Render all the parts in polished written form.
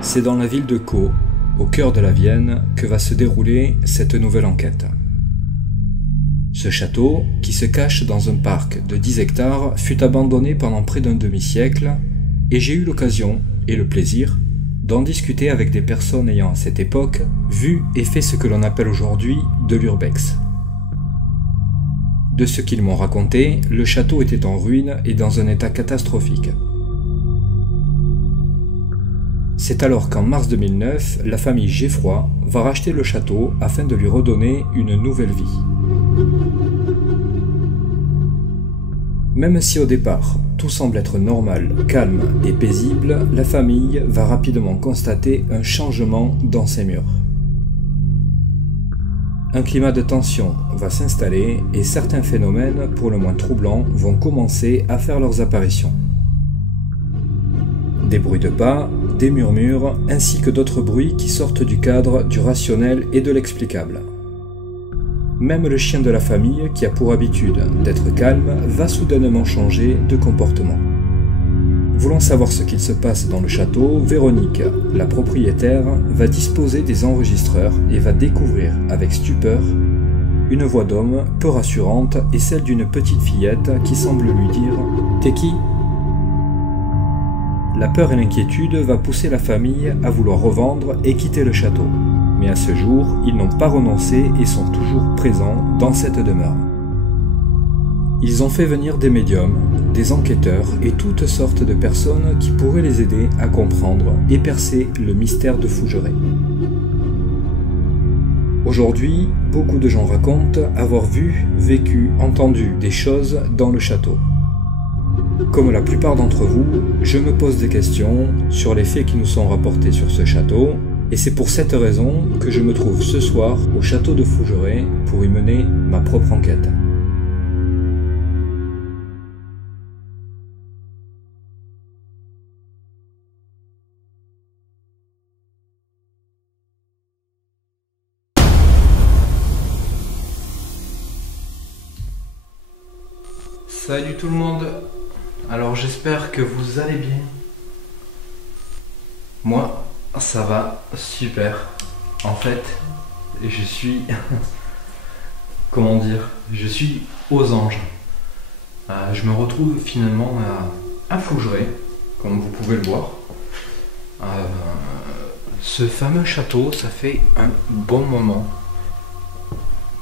C'est dans la ville de Caux, au cœur de la Vienne, que va se dérouler cette nouvelle enquête. Ce château, qui se cache dans un parc de 10 hectares, fut abandonné pendant près d'un demi-siècle, et j'ai eu l'occasion et le plaisir d'en discuter avec des personnes ayant à cette époque vu et fait ce que l'on appelle aujourd'hui de l'urbex. De ce qu'ils m'ont raconté, le château était en ruine et dans un état catastrophique. C'est alors qu'en mars 2009, la famille Geffroy va racheter le château afin de lui redonner une nouvelle vie. Même si au départ, tout semble être normal, calme et paisible, la famille va rapidement constater un changement dans ses murs. Un climat de tension va s'installer et certains phénomènes, pour le moins troublants, vont commencer à faire leurs apparitions. Des bruits de pas, des murmures, ainsi que d'autres bruits qui sortent du cadre du rationnel et de l'explicable. Même le chien de la famille, qui a pour habitude d'être calme, va soudainement changer de comportement. Voulant savoir ce qu'il se passe dans le château, Véronique, la propriétaire, va disposer des enregistreurs et va découvrir avec stupeur une voix d'homme peu rassurante et celle d'une petite fillette qui semble lui dire « T'es qui ?» La peur et l'inquiétude va pousser la famille à vouloir revendre et quitter le château. Mais à ce jour, ils n'ont pas renoncé et sont toujours présents dans cette demeure. Ils ont fait venir des médiums, des enquêteurs et toutes sortes de personnes qui pourraient les aider à comprendre et percer le mystère de Fougeray. Aujourd'hui, beaucoup de gens racontent avoir vu, vécu, entendu des choses dans le château. Comme la plupart d'entre vous, je me pose des questions sur les faits qui nous sont rapportés sur ce château, et c'est pour cette raison que je me trouve ce soir au château de Fougeray pour y mener ma propre enquête. Salut tout le monde! Alors j'espère que vous allez bien. Moi, ça va super. En fait, je suis... comment dire? Je suis aux anges. Je me retrouve finalement à Fougeray, comme vous pouvez le voir. Ce fameux château, ça fait un bon moment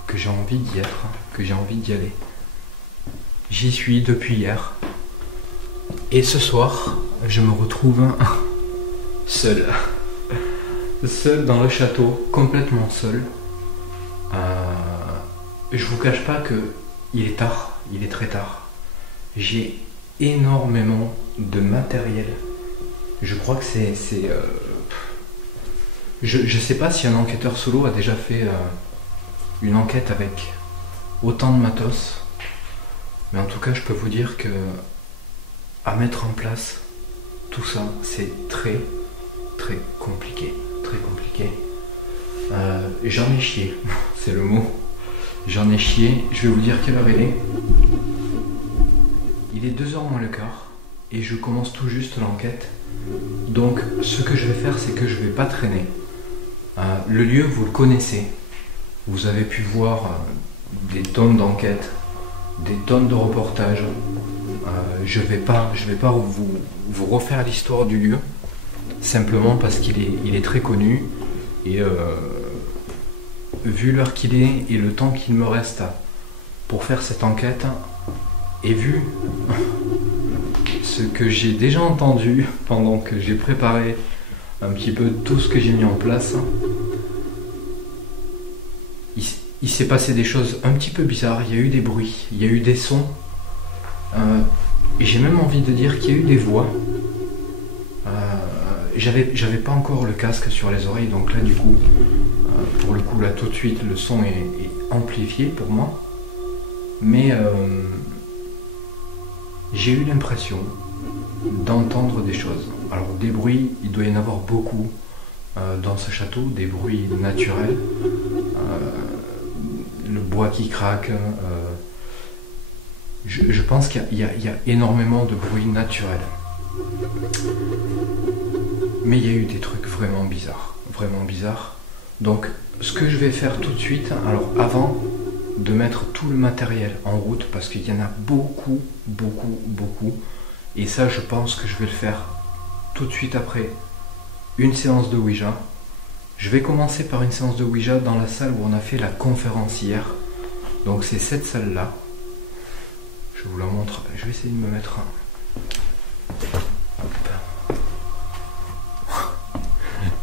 que j'ai envie d'y être, que j'ai envie d'y aller. J'y suis depuis hier. Et ce soir, je me retrouve seul. Seul dans le château, complètement seul. Je vous cache pas que il est tard, il est très tard. J'ai énormément de matériel. Je crois que je sais pas si un enquêteur solo a déjà fait une enquête avec autant de matos. Mais en tout cas, je peux vous dire que à mettre en place tout ça, c'est très compliqué. Très compliqué. J'en ai chié, c'est le mot. J'en ai chié. Je vais vous dire quelle heure il est. Il est 2h moins le quart et je commence tout juste l'enquête. Donc ce que je vais faire, c'est que je vais pas traîner. Le lieu, vous le connaissez. Vous avez pu voir des tonnes d'enquêtes, des tonnes de reportages. Je vais pas vous refaire l'histoire du lieu, simplement parce qu'il est très connu et vu l'heure qu'il est et le temps qu'il me reste pour faire cette enquête et vu ce que j'ai déjà entendu pendant que j'ai préparé un petit peu tout ce que j'ai mis en place, il s'est passé des choses un petit peu bizarres. Il y a eu des bruits, il y a eu des sons Et j'ai même envie de dire qu'il y a eu des voix. J'avais pas encore le casque sur les oreilles, donc là du coup, pour le coup là tout de suite le son est amplifié pour moi. Mais j'ai eu l'impression d'entendre des choses. Alors des bruits, il doit y en avoir beaucoup dans ce château, des bruits naturels, le bois qui craque. Je pense qu'il y a énormément de bruits naturels. Mais il y a eu des trucs vraiment bizarres, vraiment bizarres. Donc ce que je vais faire tout de suite, alors avant de mettre tout le matériel en route, parce qu'il y en a beaucoup, beaucoup, beaucoup, et ça je pense que je vais le faire tout de suite après une séance de Ouija. Je vais commencer par une séance de Ouija dans la salle où on a fait la conférence hier. Donc c'est cette salle-là. Je vous la montre, je vais essayer de me mettre un...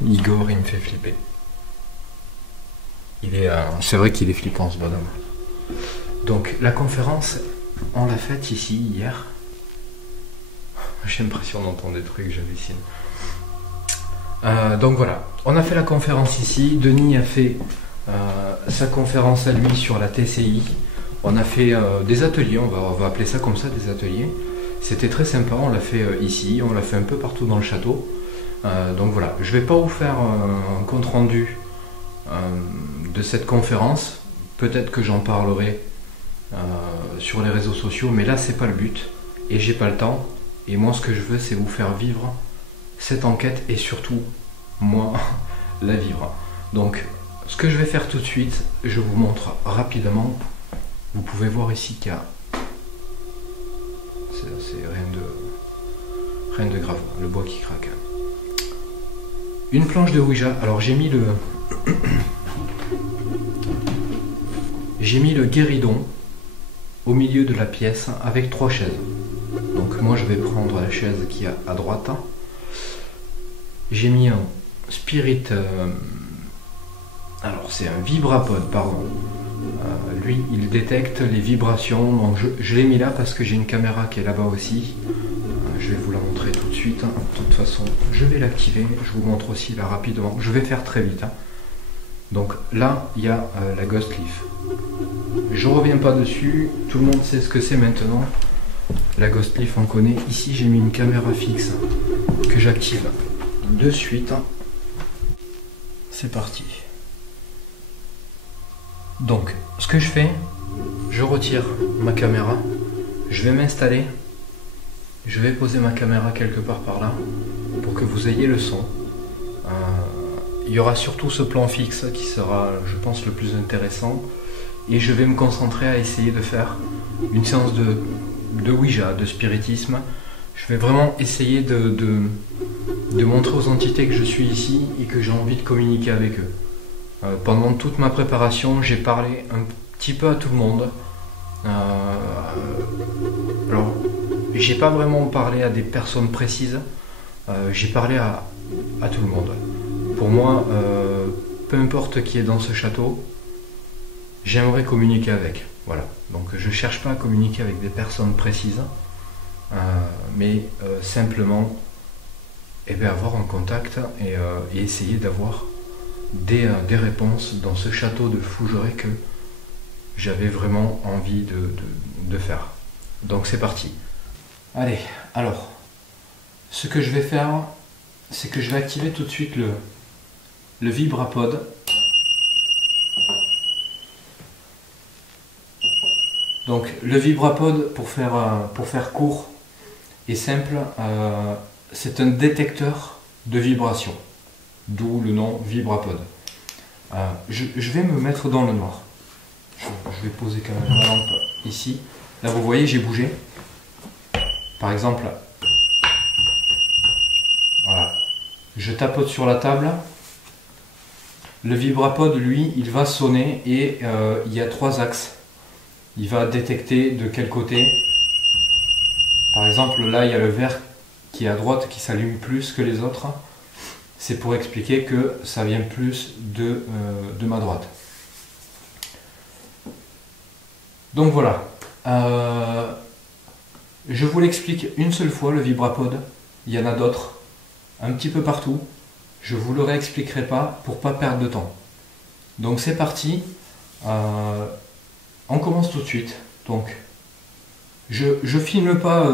Igor, il me fait flipper. C'est vrai qu'il est flippant ce bonhomme. Donc la conférence, on l'a faite ici hier. J'ai l'impression d'entendre des trucs, j'hallucine. Donc voilà, on a fait la conférence ici. Denis a fait sa conférence à lui sur la TCI. On a fait des ateliers, on va appeler ça comme ça, des ateliers. C'était très sympa, on l'a fait ici, on l'a fait un peu partout dans le château. Donc voilà, je ne vais pas vous faire un compte rendu de cette conférence. Peut-être que j'en parlerai sur les réseaux sociaux, mais là c'est pas le but et j'ai pas le temps. Et moi ce que je veux c'est vous faire vivre cette enquête et surtout moi la vivre. Donc ce que je vais faire tout de suite, je vous montre rapidement. Vous pouvez voir ici qu'il y a... C'est rien de grave, le bois qui craque. Une planche de Ouija. Alors j'ai mis le guéridon au milieu de la pièce avec 3 chaises. Donc moi je vais prendre la chaise qui est à droite. J'ai mis un spirit... alors c'est un vibrapod, pardon. Lui il détecte les vibrations, donc je l'ai mis là parce que j'ai une caméra qui est là-bas aussi. Je vais vous la montrer tout de suite. De toute façon je vais l'activer, je vous montre aussi là rapidement. Je vais faire très vite. Donc là il y a la Ghost Leaf. Je reviens pas dessus, tout le monde sait ce que c'est maintenant. La Ghost Leaf on connaît. Ici j'ai mis une caméra fixe que j'active de suite. C'est parti. Donc ce que je fais, je retire ma caméra, je vais m'installer, je vais poser ma caméra quelque part par là pour que vous ayez le son. Il y aura surtout ce plan fixe qui sera, je pense, le plus intéressant. Et je vais me concentrer à essayer de faire une séance de Ouija, de spiritisme. Je vais vraiment essayer de montrer aux entités que je suis ici et que j'ai envie de communiquer avec eux. Pendant toute ma préparation, j'ai parlé un petit peu à tout le monde. Alors, j'ai pas vraiment parlé à des personnes précises. J'ai parlé à tout le monde. Pour moi, peu importe qui est dans ce château, j'aimerais communiquer avec. Voilà. Donc je ne cherche pas à communiquer avec des personnes précises, mais simplement avoir un contact et essayer d'avoir des réponses dans ce château de Fougeray que j'avais vraiment envie de faire. Donc c'est parti. Allez, alors, ce que je vais faire, c'est que je vais activer tout de suite le vibrapod. Donc le vibrapod, pour faire court et simple, c'est un détecteur de vibration, d'où le nom vibrapod. Je vais me mettre dans le noir. Je vais poser quand même ma lampe ici. Là vous voyez, j'ai bougé. Par exemple, voilà, je tapote sur la table. Le vibrapod, lui, il va sonner et il y a 3 axes. Il va détecter de quel côté. Par exemple, là, il y a le vert qui est à droite qui s'allume plus que les autres. C'est pour expliquer que ça vient plus de ma droite. Donc voilà. Je vous l'explique une seule fois, le vibrapod. Il y en a d'autres, un petit peu partout. Je vous le réexpliquerai pas pour pas perdre de temps. Donc c'est parti. On commence tout de suite. Donc je filme pas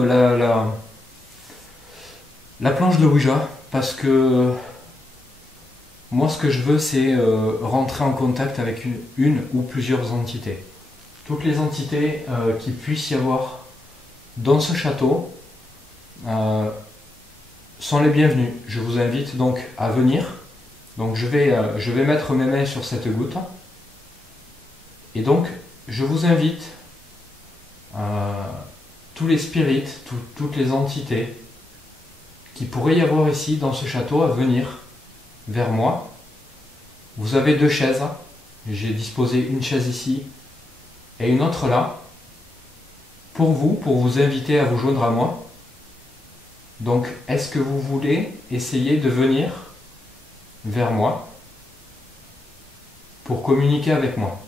la planche de Ouija parce que moi ce que je veux c'est rentrer en contact avec une ou plusieurs entités. Toutes les entités qu'il puisse y avoir dans ce château sont les bienvenues. Je vous invite donc à venir. Donc je vais mettre mes mains sur cette goutte. Et donc je vous invite tous les spirites, toutes les entités qui pourrait y avoir ici dans ce château à venir vers moi. Vous avez 2 chaises. J'ai disposé une chaise ici et une autre là pour vous inviter à vous joindre à moi. Donc est-ce que vous voulez essayer de venir vers moi pour communiquer avec moi?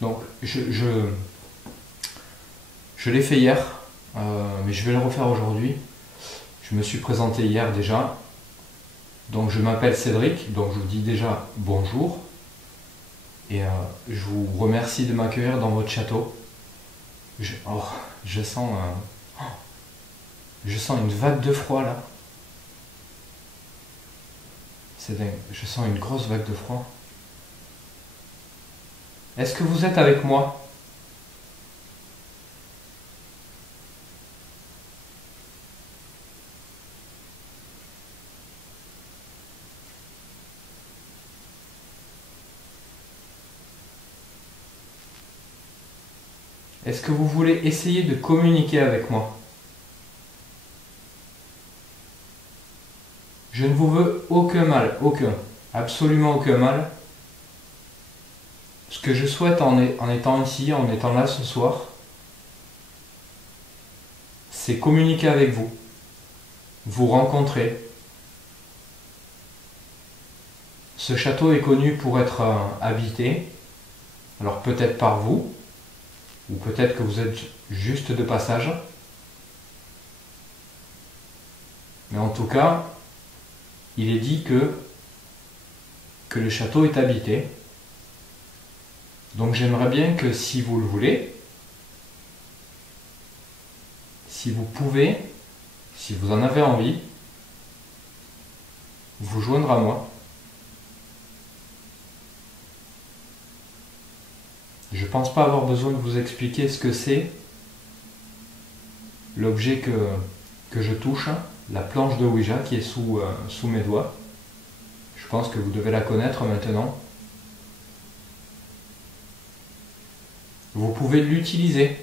Donc je l'ai fait hier, mais je vais le refaire aujourd'hui. Je me suis présenté hier déjà. Donc je m'appelle Cédric, donc je vous dis déjà bonjour. Et je vous remercie de m'accueillir dans votre château. Je sens une vague de froid là. C'est dingue, je sens une grosse vague de froid. Est-ce que vous êtes avec moi? Est-ce que vous voulez essayer de communiquer avec moi? Je ne vous veux aucun mal, aucun, absolument aucun mal. Ce que je souhaite en étant ici, en étant là ce soir, c'est communiquer avec vous, vous rencontrer. Ce château est connu pour être habité, alors peut-être par vous, ou peut-être que vous êtes juste de passage. Mais en tout cas, il est dit que le château est habité. Donc j'aimerais bien que si vous le voulez, si vous pouvez, si vous en avez envie, vous joindre à moi. Je ne pense pas avoir besoin de vous expliquer ce que c'est l'objet que je touche, la planche de Ouija qui est sous mes doigts. Je pense que vous devez la connaître maintenant. Vous pouvez l'utiliser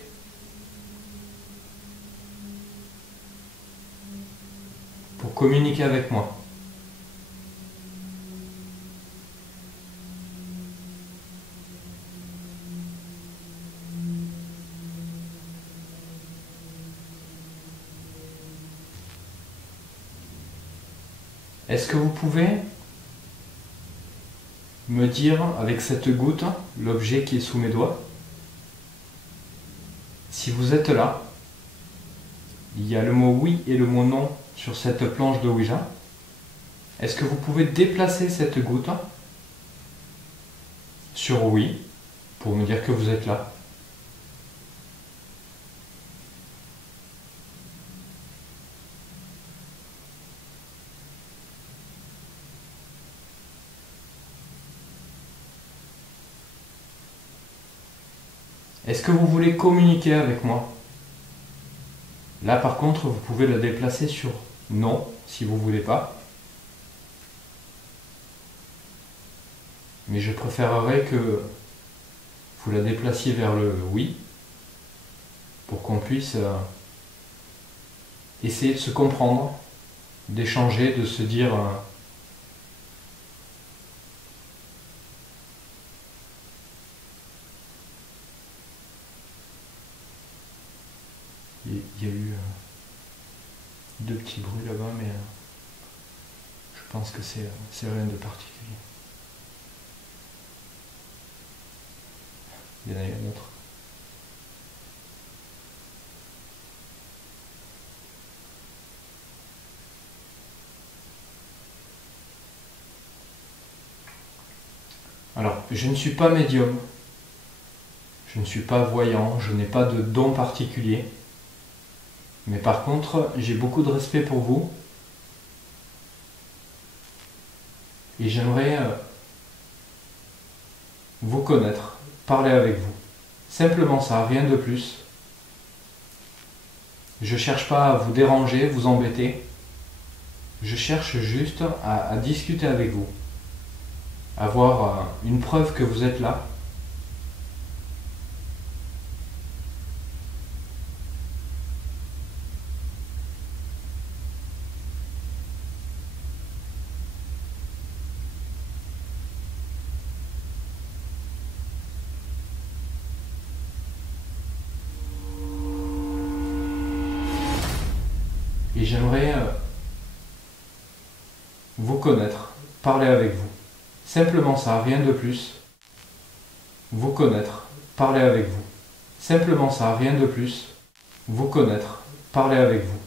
pour communiquer avec moi. Est-ce que vous pouvez me dire avec cette goutte, l'objet qui est sous mes doigts, si vous êtes là, il y a le mot oui et le mot non sur cette planche de Ouija. Est-ce que vous pouvez déplacer cette goutte sur oui pour me dire que vous êtes là? Est-ce que vous voulez communiquer avec moi? Là par contre, vous pouvez la déplacer sur non si vous ne voulez pas. Mais je préférerais que vous la déplaciez vers le oui pour qu'on puisse essayer de se comprendre, d'échanger, de se dire il y a eu 2 petits bruits là-bas, mais je pense que c'est rien de particulier. Il y en a un autre. Alors, je ne suis pas médium, je ne suis pas voyant, je n'ai pas de don particulier. Mais par contre, j'ai beaucoup de respect pour vous. Et j'aimerais vous connaître, parler avec vous. Simplement ça, rien de plus. Je ne cherche pas à vous déranger, vous embêter. Je cherche juste à discuter avec vous. Avoir une preuve que vous êtes là. Et j'aimerais vous connaître, parler avec vous. Simplement ça, rien de plus. Vous connaître, parler avec vous. Simplement ça, rien de plus. Vous connaître, parler avec vous.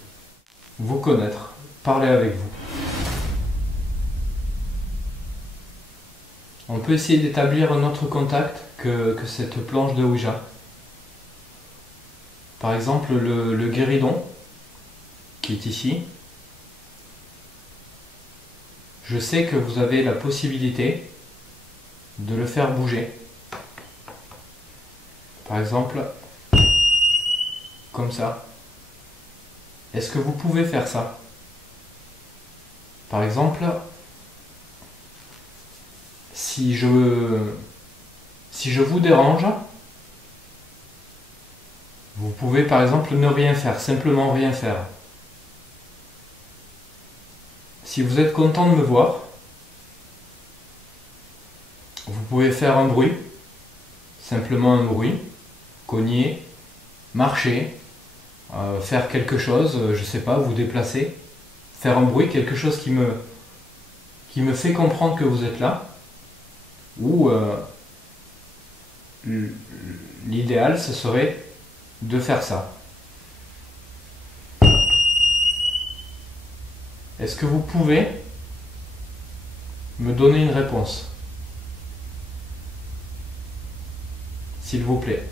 Vous connaître, parler avec vous. On peut essayer d'établir un autre contact que cette planche de Ouija. Par exemple, le guéridon qui est ici. Je sais que vous avez la possibilité de le faire bouger. Par exemple, comme ça. Est-ce que vous pouvez faire ça? Par exemple, si je vous dérange, vous pouvez par exemple ne rien faire, simplement rien faire. Si vous êtes content de me voir, vous pouvez faire un bruit, simplement un bruit, cogner, marcher, faire quelque chose, je sais pas, vous déplacer, faire un bruit, quelque chose qui me fait comprendre que vous êtes là, ou l'idéal ce serait de faire ça. Est-ce que vous pouvez me donner une réponse? S'il vous plaît.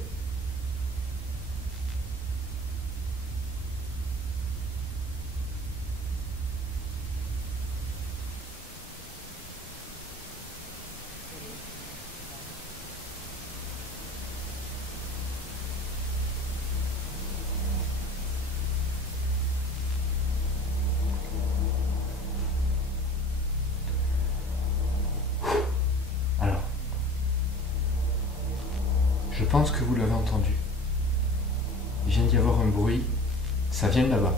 Je pense que vous l'avez entendu. Il vient d'y avoir un bruit. Ça vient de là-bas.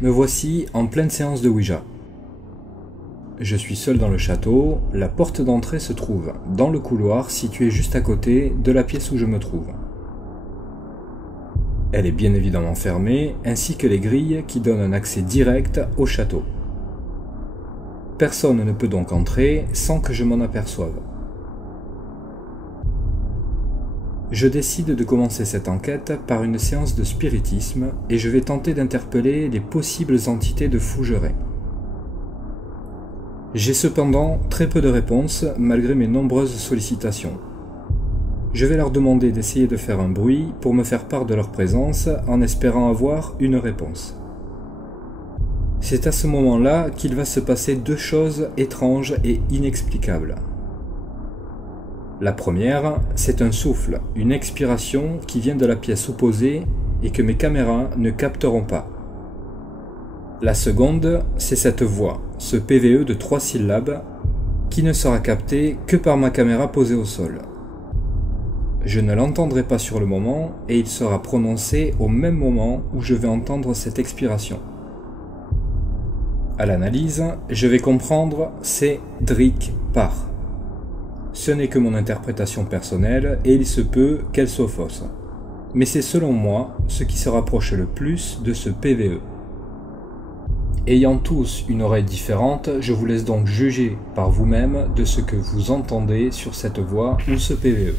Me voici en pleine séance de Ouija. Je suis seul dans le château, la porte d'entrée se trouve dans le couloir situé juste à côté de la pièce où je me trouve. Elle est bien évidemment fermée, ainsi que les grilles qui donnent un accès direct au château. Personne ne peut donc entrer sans que je m'en aperçoive. Je décide de commencer cette enquête par une séance de spiritisme et je vais tenter d'interpeller les possibles entités de Fougeray. J'ai cependant très peu de réponses malgré mes nombreuses sollicitations. Je vais leur demander d'essayer de faire un bruit pour me faire part de leur présence en espérant avoir une réponse. C'est à ce moment-là qu'il va se passer deux choses étranges et inexplicables. La première, c'est un souffle, une expiration qui vient de la pièce opposée et que mes caméras ne capteront pas. La seconde, c'est cette voix, ce PVE de 3 syllabes, qui ne sera capté que par ma caméra posée au sol. Je ne l'entendrai pas sur le moment et il sera prononcé au même moment où je vais entendre cette expiration. À l'analyse, je vais comprendre c'est Drick par. Ce n'est que mon interprétation personnelle et il se peut qu'elle soit fausse. Mais c'est selon moi ce qui se rapproche le plus de ce PVE. Ayant tous une oreille différente, je vous laisse donc juger par vous-même de ce que vous entendez sur cette voix ou ce PVE.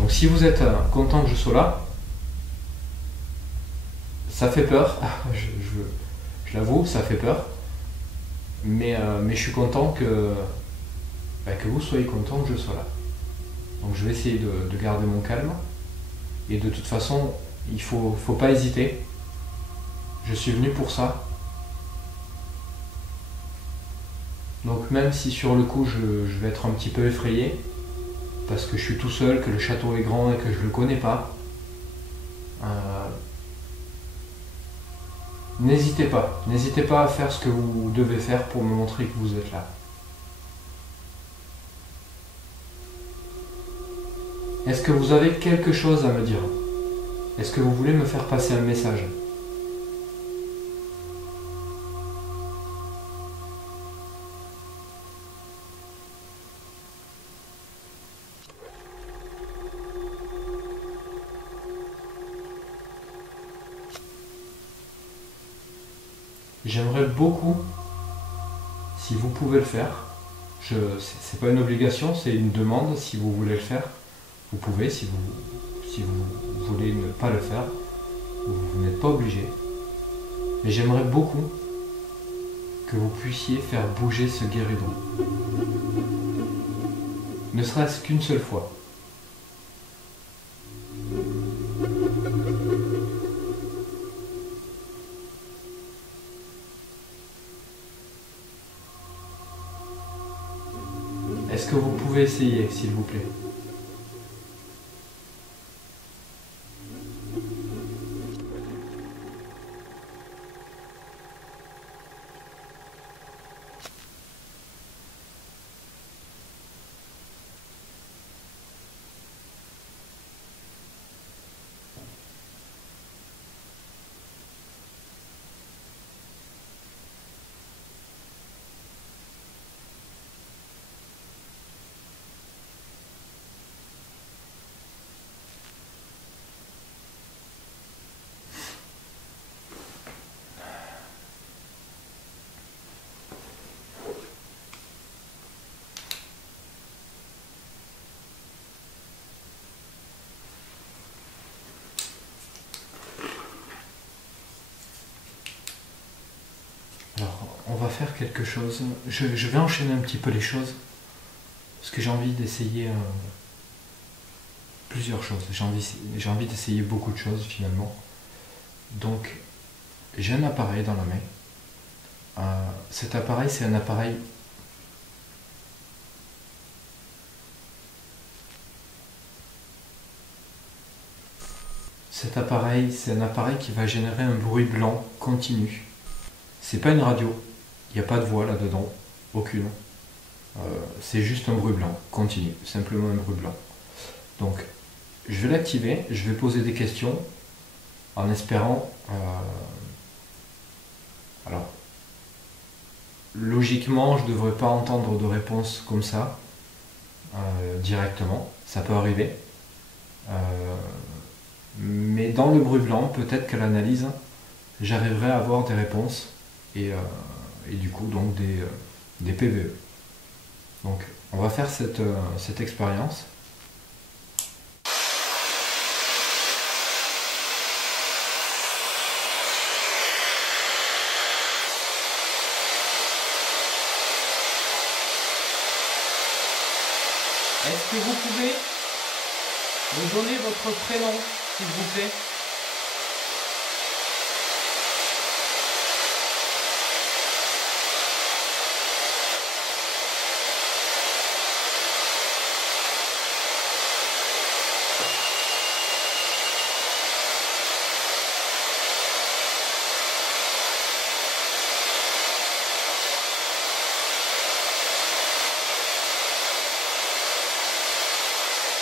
Donc si vous êtes content que je sois là, ça fait peur, je l'avoue, ça fait peur, mais je suis content que vous soyez content que je sois là. Donc je vais essayer de garder mon calme, et de toute façon, il faut pas hésiter, je suis venu pour ça. Donc même si sur le coup je vais être un petit peu effrayé, parce que je suis tout seul, que le château est grand et que je le connais pas, n'hésitez pas à faire ce que vous devez faire pour me montrer que vous êtes là. Est-ce que vous avez quelque chose à me dire? Est-ce que vous voulez me faire passer un message? J'aimerais beaucoup, si vous pouvez le faire, c'est pas une obligation, c'est une demande, si vous voulez le faire, vous pouvez, si vous voulez ne pas le faire, vous n'êtes pas obligé. Mais j'aimerais beaucoup que vous puissiez faire bouger ce guéridon. Ne serait-ce qu'une seule fois. Est-ce que vous pouvez essayer, s'il vous plaît? Alors, on va faire quelque chose. Je vais enchaîner un petit peu les choses, parce que j'ai envie d'essayer plusieurs choses. J'ai envie d'essayer beaucoup de choses finalement. Donc, j'ai un appareil dans la main. Cet appareil, c'est un appareil qui va générer un bruit blanc continu. C'est pas une radio, il n'y a pas de voix là-dedans, aucune. C'est juste un bruit blanc, continu, simplement un bruit blanc. Donc, je vais l'activer, je vais poser des questions en espérant... alors, logiquement, je ne devrais pas entendre de réponse comme ça, directement, ça peut arriver. Mais dans le bruit blanc, peut-être qu'à l'analyse, j'arriverai à avoir des réponses et du coup donc des PVE. Donc on va faire cette expérience. Est-ce que vous pouvez me donner votre prénom, s'il vous plaît?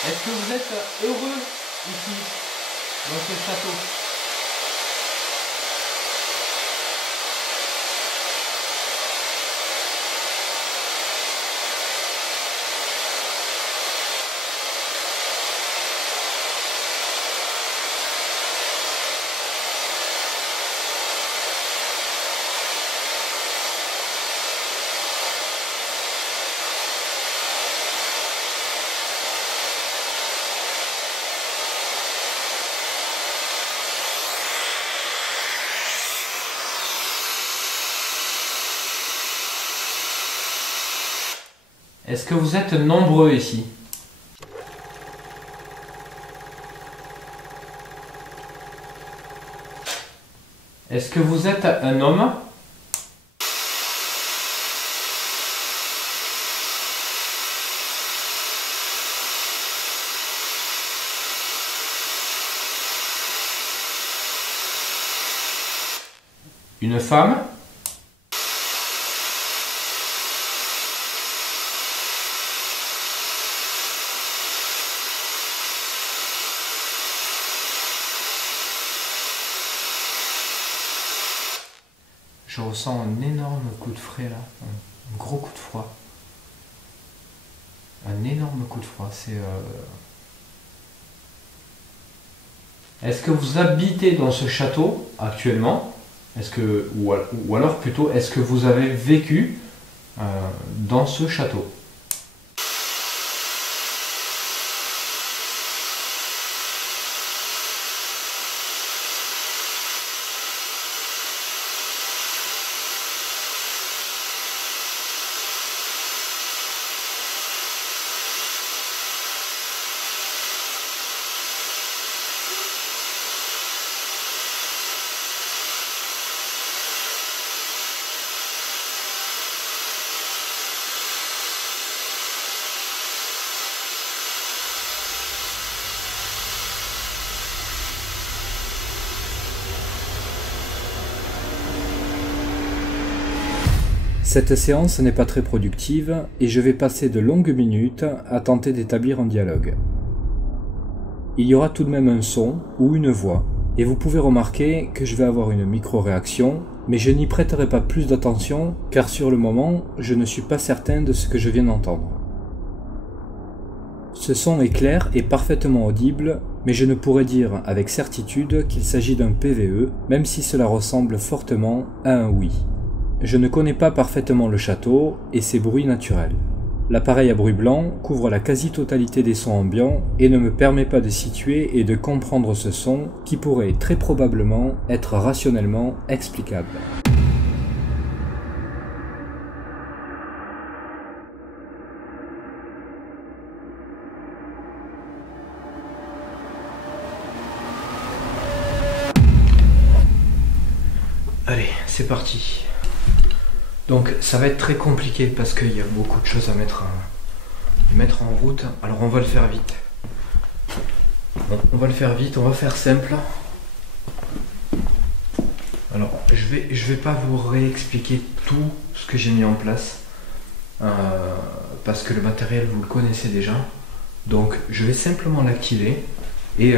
Est-ce que vous êtes heureux ici, dans ce château? Est-ce que vous êtes nombreux ici? Est-ce que vous êtes un homme? Une femme? Je ressens un énorme coup de frais là, un gros coup de froid. Un énorme coup de froid, c'est... Est-ce que vous habitez dans ce château actuellement? Ou alors plutôt, est-ce que vous avez vécu dans ce château? Cette séance n'est pas très productive et je vais passer de longues minutes à tenter d'établir un dialogue. Il y aura tout de même un son ou une voix et vous pouvez remarquer que je vais avoir une micro-réaction, mais je n'y prêterai pas plus d'attention car sur le moment, je ne suis pas certain de ce que je viens d'entendre. Ce son est clair et parfaitement audible, mais je ne pourrais dire avec certitude qu'il s'agit d'un PVE, même si cela ressemble fortement à un oui. Je ne connais pas parfaitement le château et ses bruits naturels. L'appareil à bruit blanc couvre la quasi-totalité des sons ambiants et ne me permet pas de situer et de comprendre ce son qui pourrait très probablement être rationnellement explicable. Allez, c'est parti. Donc ça va être très compliqué parce qu'il y a beaucoup de choses à mettre en route. Alors on va le faire vite. On va le faire vite, on va faire simple. Alors je vais pas vous réexpliquer tout ce que j'ai mis en place parce que le matériel vous le connaissez déjà. Donc je vais simplement l'activer et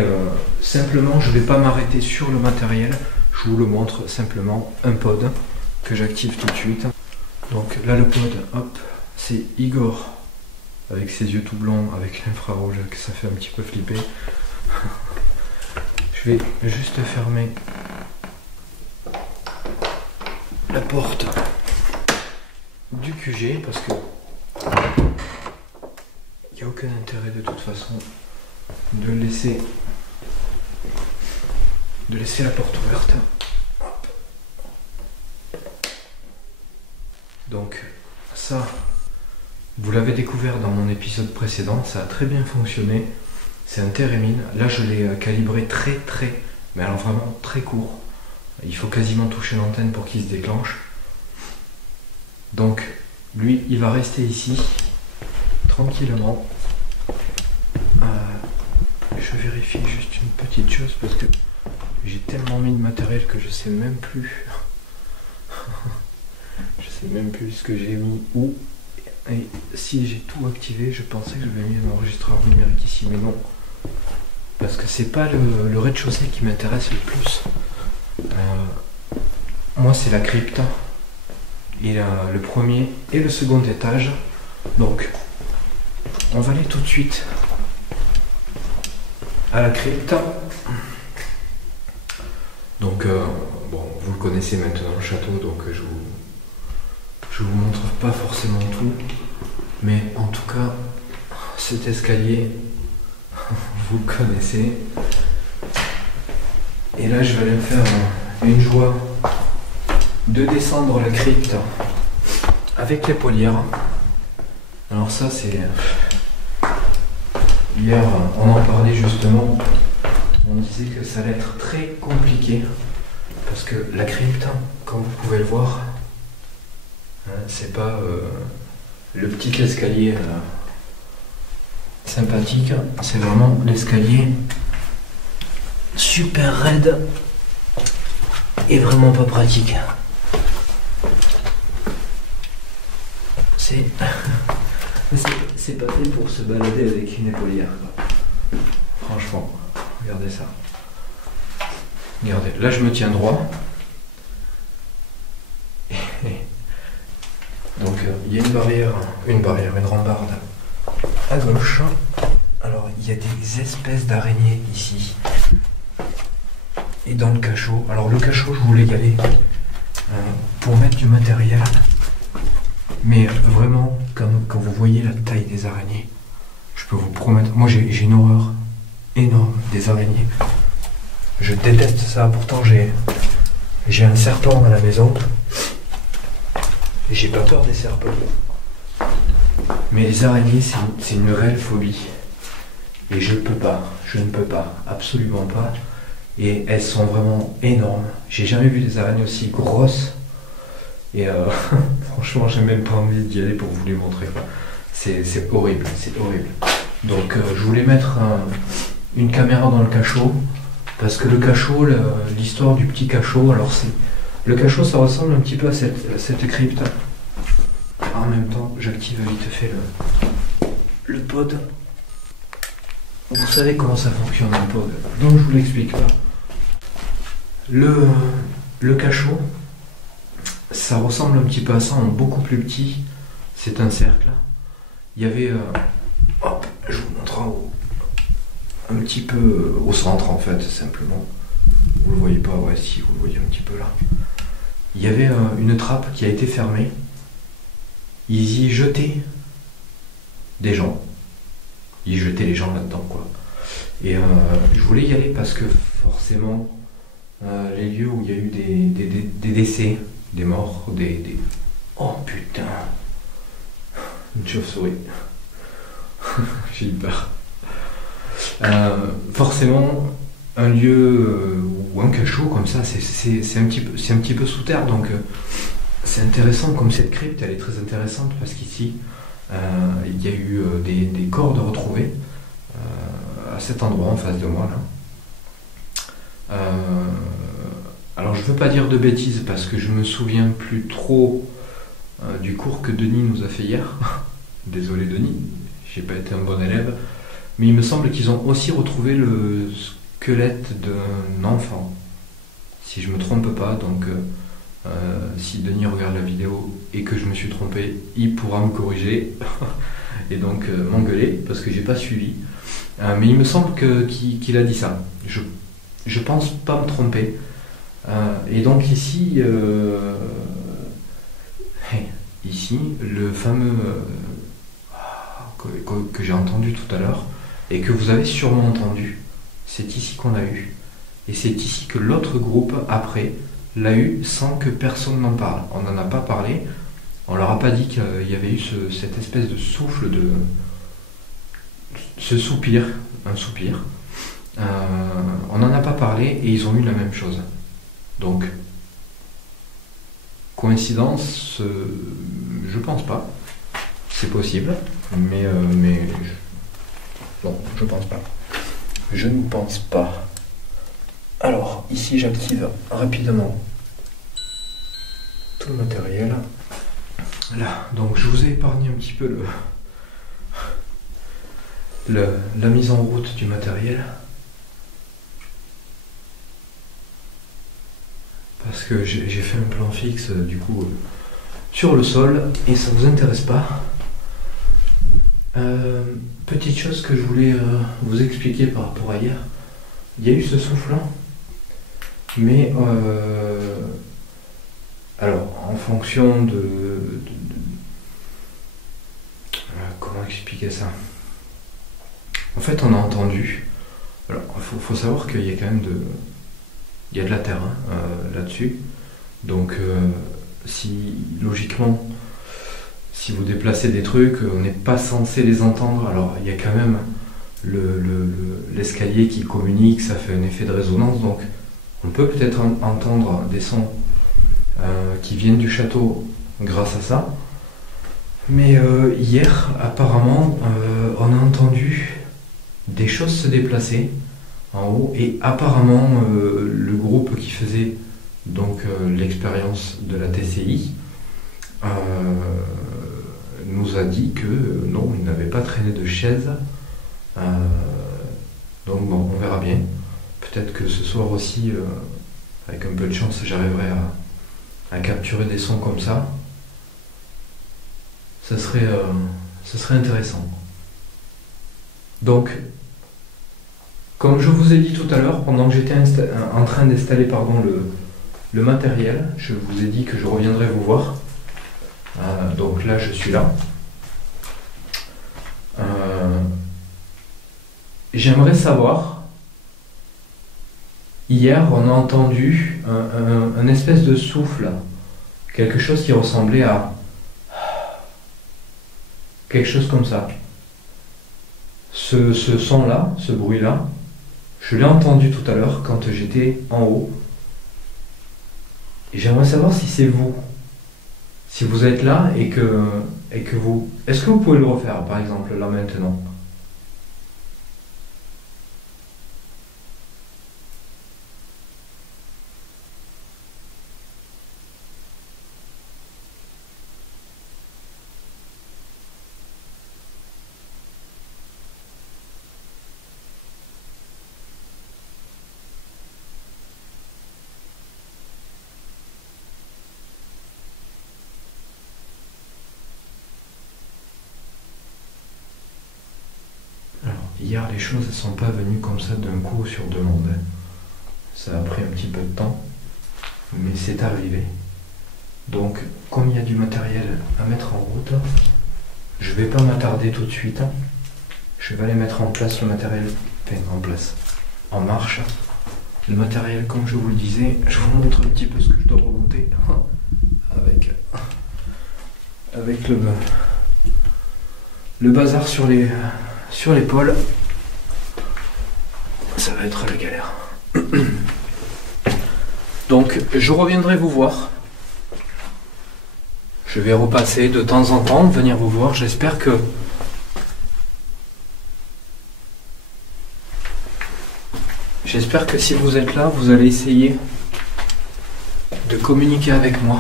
simplement je vais pas m'arrêter sur le matériel. Je vous le montre simplement, un pod que j'active tout de suite. Donc là le pod, hop, c'est Igor avec ses yeux tout blancs, avec l'infrarouge que ça fait un petit peu flipper. Je vais juste fermer la porte du QG parce que il n'y a aucun intérêt de toute façon de laisser la porte ouverte. Donc ça, vous l'avez découvert dans mon épisode précédent, ça a très bien fonctionné. C'est un térémine. Là je l'ai calibré mais alors vraiment très court. Il faut quasiment toucher l'antenne pour qu'il se déclenche. Donc lui il va rester ici tranquillement. Je vérifie juste une petite chose parce que j'ai tellement mis de matériel que je sais même plus. Je sais même plus ce que j'ai mis où. Et si j'ai tout activé, je pensais que j'avais mis un enregistreur numérique ici, mais non. Parce que c'est pas le rez-de-chaussée qui m'intéresse le plus. Moi, c'est la crypte. Et le premier et le second étage. Donc, on va aller tout de suite à la crypte. Donc, bon, vous le connaissez maintenant, le château, donc je vous montre pas forcément tout. Mais en tout cas, cet escalier, vous le connaissez. Et là, je vais aller me faire une joie de descendre la crypte avec les polières. Alors ça, c'est... Hier, on en parlait justement. On disait que ça allait être très compliqué. Parce que la crypte, comme vous pouvez le voir, c'est pas le petit escalier sympathique. C'est vraiment l'escalier super raide et vraiment pas pratique. C'est pas fait pour se balader avec une épaulière, quoi. Franchement, regardez ça. Regardez, là je me tiens droit. Donc il y a une rambarde à gauche. Alors il y a des espèces d'araignées ici. Et dans le cachot. Alors le cachot, je voulais y aller pour mettre du matériel. Mais vraiment, quand vous voyez la taille des araignées, je peux vous promettre, moi j'ai une horreur énorme des araignées. Je déteste ça, pourtant j'ai un serpent à la maison. Et j'ai pas peur des serpents. Mais les araignées, c'est une réelle phobie. Et je ne peux pas, absolument pas. Et elles sont vraiment énormes. J'ai jamais vu des araignées aussi grosses. Et franchement, j'ai même pas envie d'y aller pour vous les montrer. C'est horrible, c'est horrible. Donc je voulais mettre une caméra dans le cachot. Parce que le cachot, l'histoire du petit cachot, alors c'est... Le cachot, ça ressemble un petit peu à cette crypte. En même temps, j'active vite fait le pod. Vous savez comment ça fonctionne le pod, donc je vous l'explique pas. Le cachot, ça ressemble un petit peu à ça, en beaucoup plus petit. C'est un cercle. Il y avait, hop, je vous montre en haut, un petit peu au centre en fait, simplement. Vous le voyez pas, ouais, si vous le voyez un petit peu là. Il y avait une trappe qui a été fermée. Ils y jetaient des gens. Ils jetaient les gens là-dedans, quoi. Et je voulais y aller parce que forcément, les lieux où il y a eu des décès, des morts, des... Oh putain! Une chauve-souris. J'ai eu peur. Forcément, un lieu ou un cachot comme ça, c'est un petit peu sous terre, donc c'est intéressant. Comme cette crypte, elle est très intéressante parce qu'ici il y a eu des corps de retrouvés à cet endroit en face de moi là. Alors je veux pas dire de bêtises parce que je me souviens plus trop du cours que Denis nous a fait hier. Désolé Denis, j'ai pas été un bon élève, mais il me semble qu'ils ont aussi retrouvé le squelette d'un enfant, si je me trompe pas. Donc si Denis regarde la vidéo et que je me suis trompé, il pourra me corriger et donc m'engueuler parce que j'ai pas suivi, mais il me semble qu'il a dit ça. Je pense pas me tromper. Et donc ici ici le fameux que j'ai entendu tout à l'heure et que vous avez sûrement entendu, c'est ici qu'on l'a eu. Et c'est ici que l'autre groupe, après, l'a eu sans que personne n'en parle. On n'en a pas parlé. On leur a pas dit qu'il y avait eu cette espèce de souffle, ce soupir, un soupir. On n'en a pas parlé et ils ont eu la même chose. Donc, coïncidence, je pense pas. C'est possible, mais non, je pense pas. Je ne pense pas. Alors, ici j'active rapidement tout le matériel. Là, donc je vous ai épargné un petit peu la mise en route du matériel. Parce que j'ai fait un plan fixe du coup sur le sol et ça vous intéresse pas. Petite chose que je voulais vous expliquer par rapport à hier. Il y a eu ce souffle, mais alors en fonction comment expliquer ça? En fait, on a entendu. Alors, faut savoir qu'il y a quand même il y a de la terre là-dessus. Donc, si logiquement, si vous déplacez des trucs, on n'est pas censé les entendre. Alors, il y a quand même l'escalier qui communique, ça fait un effet de résonance. Donc, on peut peut-être entendre des sons qui viennent du château grâce à ça. Mais hier, apparemment, on a entendu des choses se déplacer en haut et apparemment le groupe qui faisait donc l'expérience de la TCI nous a dit que non, il n'avait pas traîné de chaise. Donc bon, on verra bien. Peut-être que ce soir aussi, avec un peu de chance, j'arriverai à capturer des sons comme ça. Ce serait intéressant. Donc, comme je vous ai dit tout à l'heure, pendant que j'étais en train d'installer le matériel, je vous ai dit que je reviendrai vous voir. Donc là, je suis là. J'aimerais savoir, hier, on a entendu un espèce de souffle, quelque chose qui ressemblait à quelque chose comme ça. Ce son-là, ce bruit-là, je l'ai entendu tout à l'heure quand j'étais en haut. Et j'aimerais savoir si c'est vous. Si vous êtes là et que vous... Est-ce que vous pouvez le refaire, par exemple, là maintenant ? Hier, les choses ne sont pas venues comme ça d'un coup sur demande. Ça a pris un petit peu de temps, mais c'est arrivé. Donc, comme il y a du matériel à mettre en route, je ne vais pas m'attarder tout de suite. Je vais aller mettre en place le matériel, en marche. Le matériel, comme je vous le disais, je vous montre un petit peu ce que je dois remonter avec le bazar sur l'épaule. Ça va être la galère. Donc je reviendrai vous voir. Je vais repasser de temps en temps, venir vous voir. J'espère que si vous êtes là, vous allez essayer de communiquer avec moi.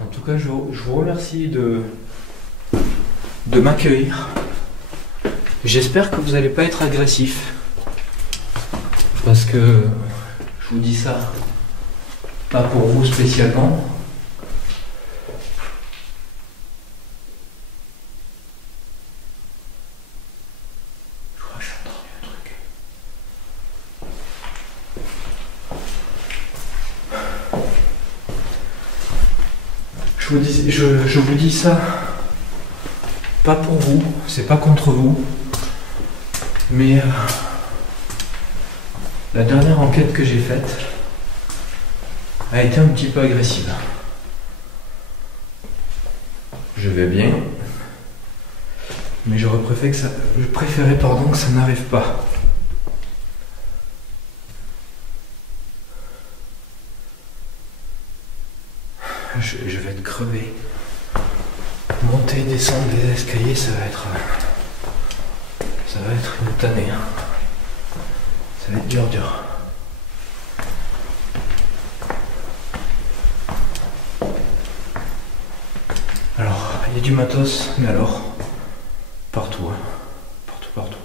En tout cas, je vous remercie de m'accueillir. J'espère que vous n'allez pas être agressif. Parce que je vous dis ça, pas pour vous spécialement. Je crois que j'ai entendu un truc. Je vous dis ça, pas pour vous, c'est pas contre vous, mais la dernière enquête que j'ai faite a été un petit peu agressive. Je vais bien, mais j'aurais préféré que ça n'arrive pas. Je vais être crevé. Monter et descendre des escaliers, ça va être une tannée. Ça va être dur. Il y a du matos, mais alors, partout, hein. Partout.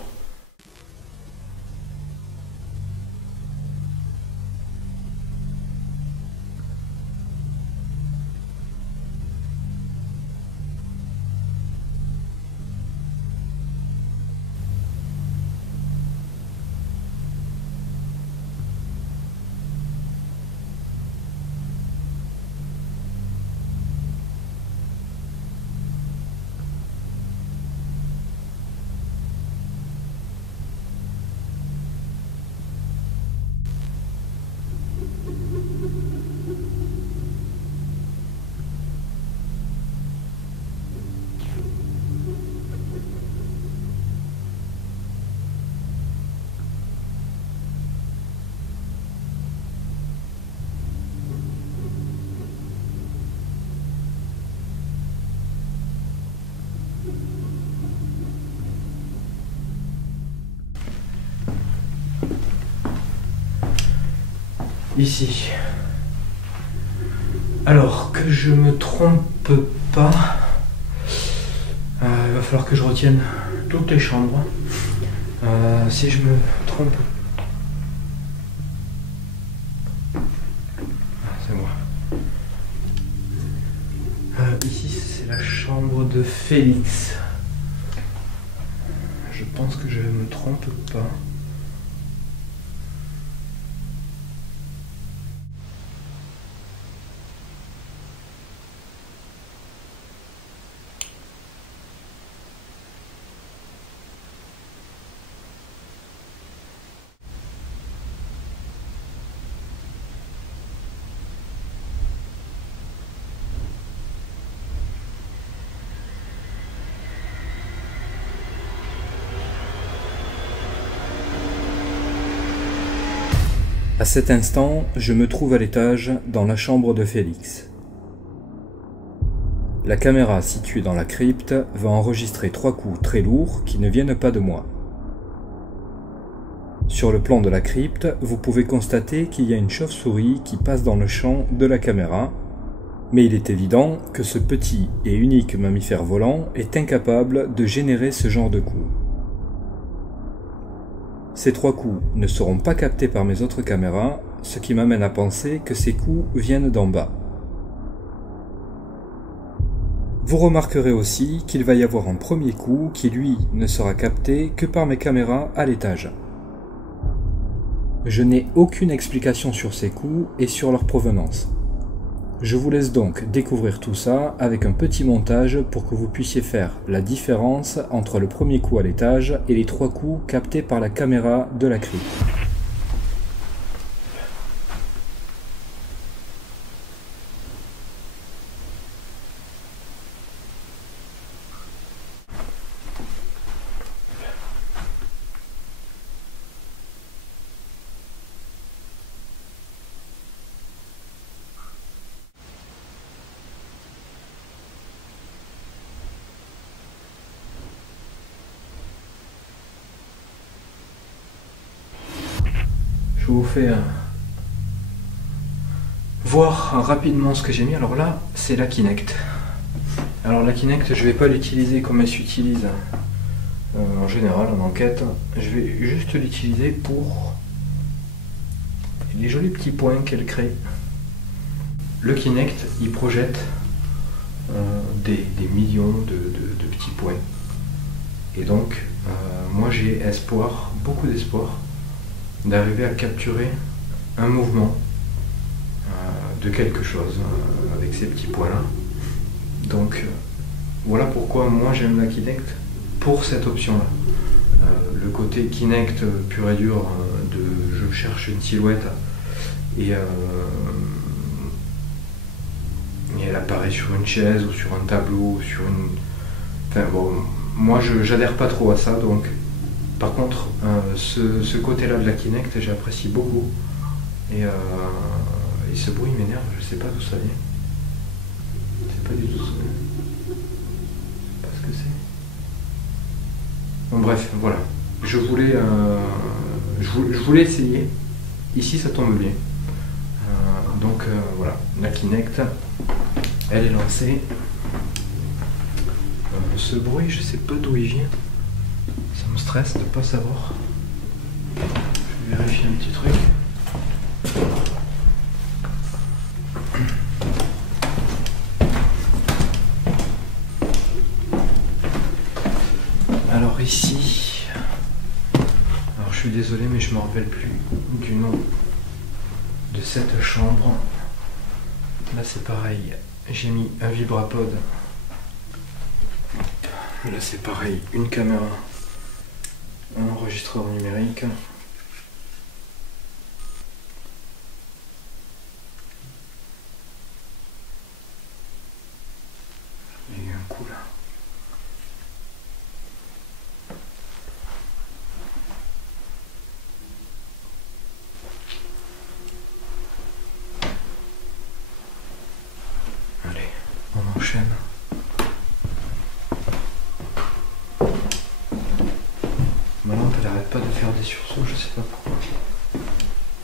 Ici. Alors, que je me trompe pas, il va falloir que je retienne toutes les chambres. Si je me trompe... c'est moi. Ici, c'est la chambre de Félix. Je pense que je me trompe pas. À cet instant, je me trouve à l'étage, dans la chambre de Félix. La caméra située dans la crypte va enregistrer 3 coups très lourds qui ne viennent pas de moi. Sur le plan de la crypte, vous pouvez constater qu'il y a une chauve-souris qui passe dans le champ de la caméra, mais il est évident que ce petit et unique mammifère volant est incapable de générer ce genre de coups. Ces 3 coups ne seront pas captés par mes autres caméras, ce qui m'amène à penser que ces coups viennent d'en bas. Vous remarquerez aussi qu'il va y avoir un premier coup qui lui ne sera capté que par mes caméras à l'étage. Je n'ai aucune explication sur ces coups et sur leur provenance. Je vous laisse donc découvrir tout ça avec un petit montage pour que vous puissiez faire la différence entre le premier coup à l'étage et les 3 coups captés par la caméra de la crypte. Je vous fais voir rapidement ce que j'ai mis. Alors là, c'est la Kinect. Alors la Kinect, je ne vais pas l'utiliser comme elle s'utilise en général en enquête. Je vais juste l'utiliser pour les jolis petits points qu'elle crée. Le Kinect, il projette des millions de petits points. Et donc, moi j'ai espoir, beaucoup d'espoir, d'arriver à capturer un mouvement de quelque chose avec ces petits points là. Donc voilà pourquoi moi j'aime la Kinect pour cette option là. Le côté Kinect pur et dur de je cherche une silhouette et elle apparaît sur une chaise ou sur un tableau ou sur une... Enfin bon, moi j'adhère pas trop à ça, donc par contre ce côté là de la Kinect j'apprécie beaucoup et ce bruit m'énerve, je sais pas d'où ça vient, je sais pas du tout ce que c'est. Bon bref, voilà, je voulais essayer, ici ça tombe bien, donc voilà, la Kinect elle est lancée. Ce bruit, je sais pas d'où il vient. Ça me stresse de pas savoir. Je vais vérifier un petit truc. Alors ici, alors je suis désolé mais je me rappelle plus du nom de cette chambre. Là c'est pareil, j'ai mis un vibrapod. Là c'est pareil, une caméra, un enregistreur numérique. Il y a eu un coup là. Allez, on enchaîne. Ma lampe elle arrête pas de faire des sursauts, je sais pas pourquoi.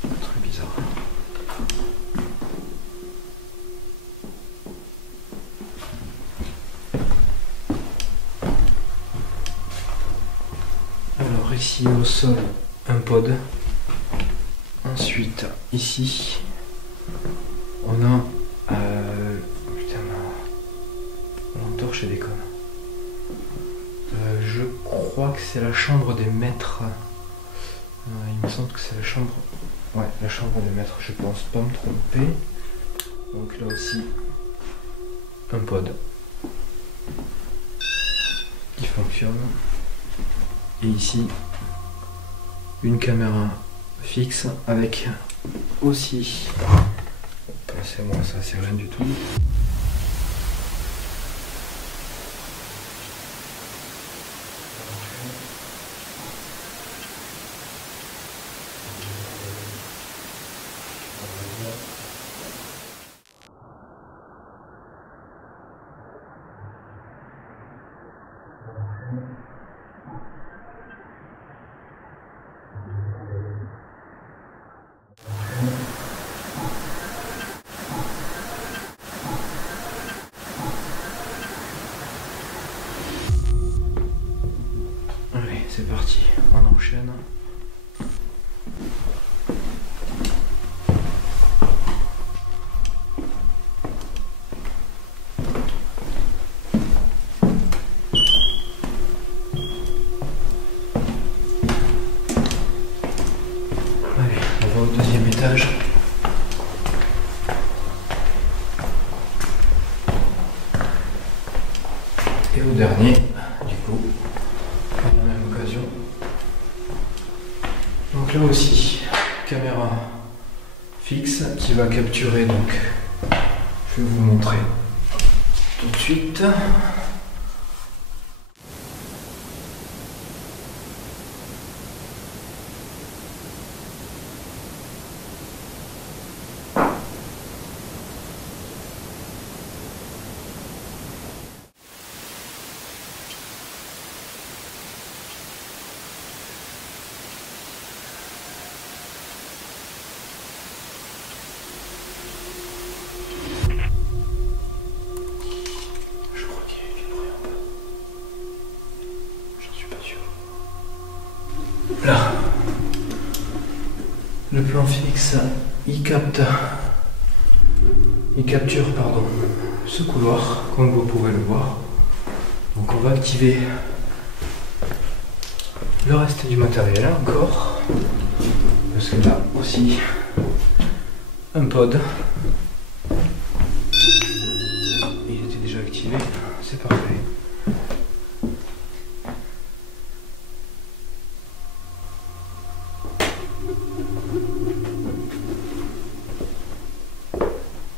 Très bizarre. Alors ici au sol un pod. Ensuite ici on a putain mon torche et déconne. Je crois que c'est la chambre des maîtres. Il me semble que c'est la chambre. Ouais, la chambre des maîtres, je pense pas me tromper. Donc là aussi un pod qui fonctionne. Et ici une caméra fixe avec aussi. C'est moi, ça c'est rien du tout. Allez, c'est parti, on enchaîne. Allez, on va au deuxième étage. Et au dernier, du coup, à la même occasion. Donc là aussi, caméra fixe qui va capturer, donc je vais vous montrer tout de suite. Là, le plan fixe, il capture ce couloir, comme vous pouvez le voir. Donc on va activer le reste du matériel encore, parce que là aussi, un pod. Il était déjà activé, c'est parfait.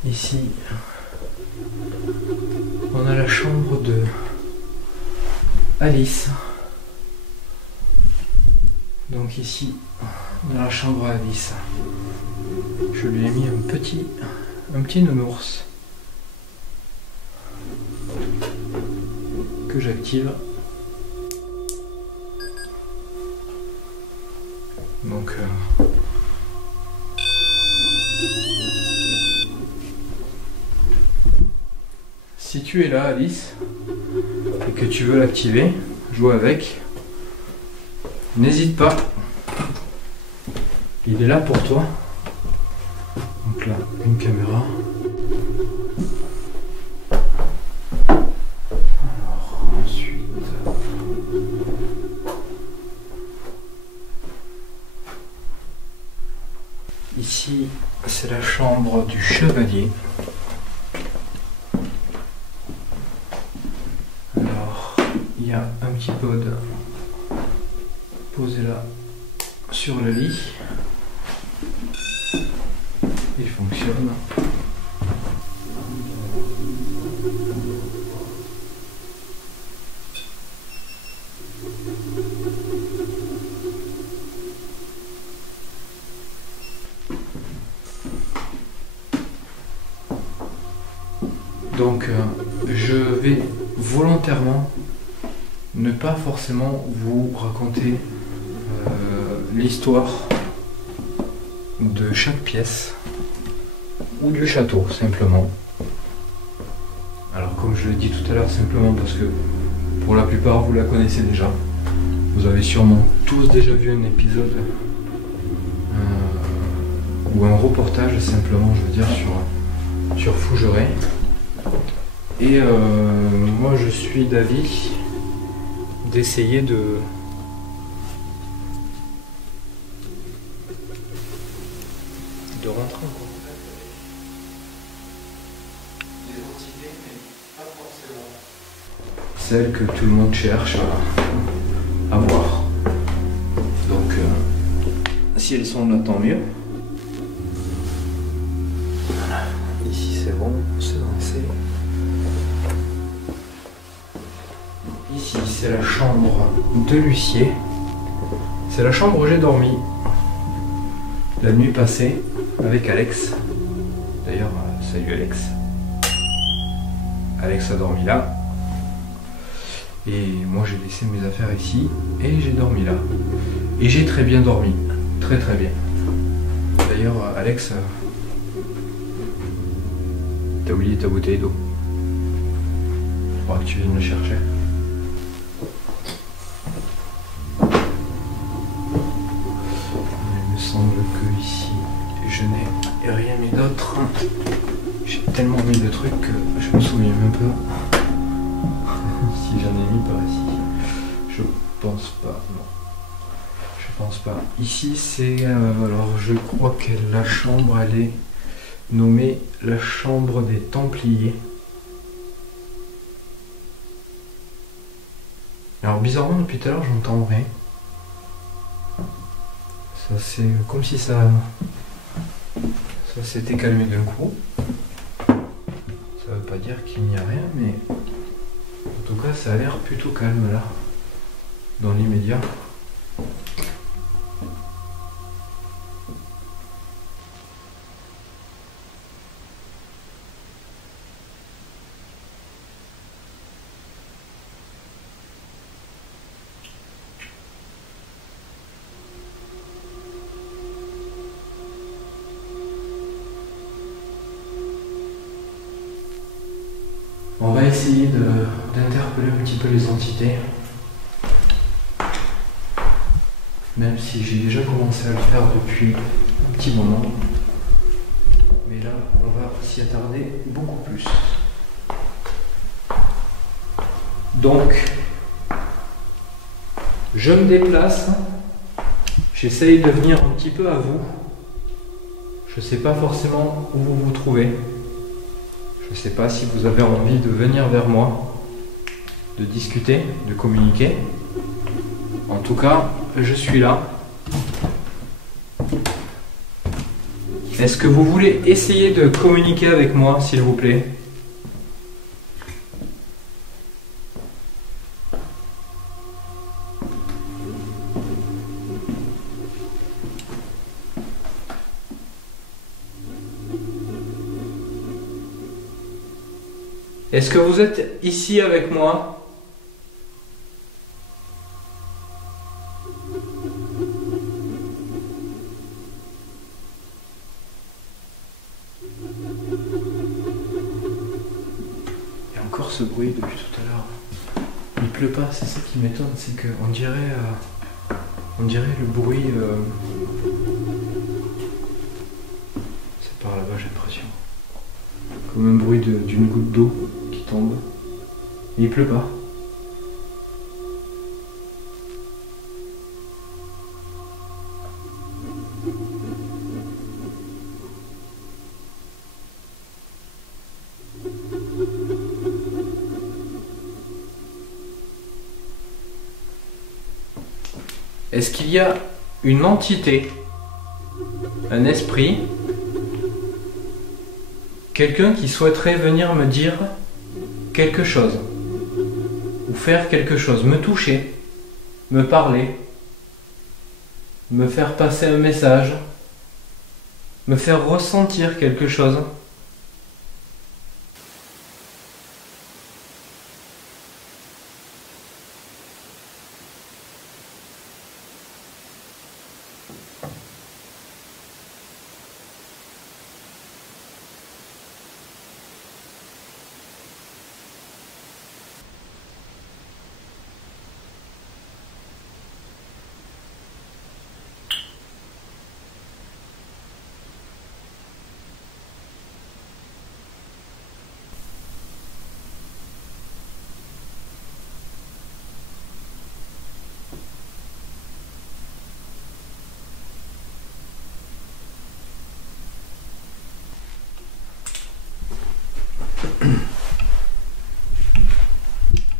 Ici, on a la chambre de Alice. Donc ici, on a la chambre à Alice. Je lui ai mis un petit nounours que j'active. Donc si tu es là, Alice, et que tu veux l'activer, jouer avec, n'hésite pas. Il est là pour toi. Donc là, une caméra. Alors, ensuite... Ici, c'est la chambre du chevalier. Alors, il y a un petit pod posé là sur le lit. Il fonctionne. Donc je vais volontairement ne pas forcément vous raconter l'histoire de chaque pièce ou du château simplement. Alors comme je l'ai dit tout à l'heure, simplement parce que pour la plupart vous la connaissez déjà. Vous avez sûrement tous déjà vu un épisode ou un reportage simplement, je veux dire, sur Fougeray. Et moi je suis d'avis d'essayer de rentrer en contact avec des entités, mais pas forcément celles que tout le monde cherche à voir. Donc si elles sont là, tant mieux. Voilà. Ici c'est bon, c'est lancé. Ici, c'est la chambre de l'huissier. C'est la chambre où j'ai dormi la nuit passée avec Alex. D'ailleurs, salut Alex. Alex a dormi là. Et moi, j'ai laissé mes affaires ici. Et j'ai dormi là. Et j'ai très bien dormi. Très très bien. D'ailleurs, Alex, t'as oublié ta bouteille d'eau. Il faudra que tu viennes la chercher. Que ici je n'ai rien mis d'autre. J'ai tellement mis de trucs que je me souviens même pas si j'en ai mis par ici. Je pense pas, non. Je pense pas. Ici c'est alors je crois que la chambre elle est nommée la chambre des Templiers. Alors bizarrement depuis tout à l'heure j'entends rien. Ça c'est comme si ça s'était calmé d'un coup. Ça veut pas dire qu'il n'y a rien, mais en tout cas ça a l'air plutôt calme là, dans l'immédiat. On va essayer d'interpeller un petit peu les entités. Même si j'ai déjà commencé à le faire depuis un petit moment. Mais là, on va s'y attarder beaucoup plus. Donc, je me déplace. J'essaye de venir un petit peu à vous. Je ne sais pas forcément où vous vous trouvez. Je ne sais pas si vous avez envie de venir vers moi, de discuter, de communiquer. En tout cas, je suis là. Est-ce que vous voulez essayer de communiquer avec moi, s'il vous plaît ? Est-ce que vous êtes ici avec moi ? Il y a encore ce bruit depuis tout à l'heure. pleut pas, c'est ça qui m'étonne, c'est que on dirait le bruit. C'est par là-bas, j'ai l'impression. Comme un bruit d'une goutte d'eau qui tombe. Et il pleut pas. Est-ce qu'il y a une entité, un esprit, quelqu'un qui souhaiterait venir me dire quelque chose, ou faire quelque chose, me toucher, me parler, me faire passer un message, me faire ressentir quelque chose?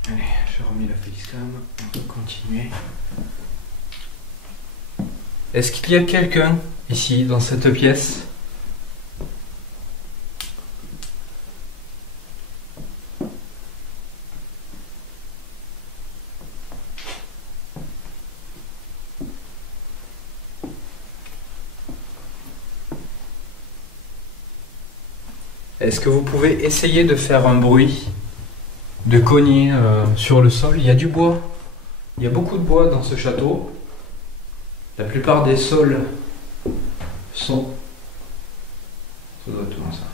Allez, j'ai remis la facecam, on va continuer. Est-ce qu'il y a quelqu'un ici, dans cette pièce? Est-ce que vous pouvez essayer de faire un bruit, de cogner sur le sol? Il y a du bois. Il y a beaucoup de bois dans ce château. La plupart des sols sont... Ça doit être ça.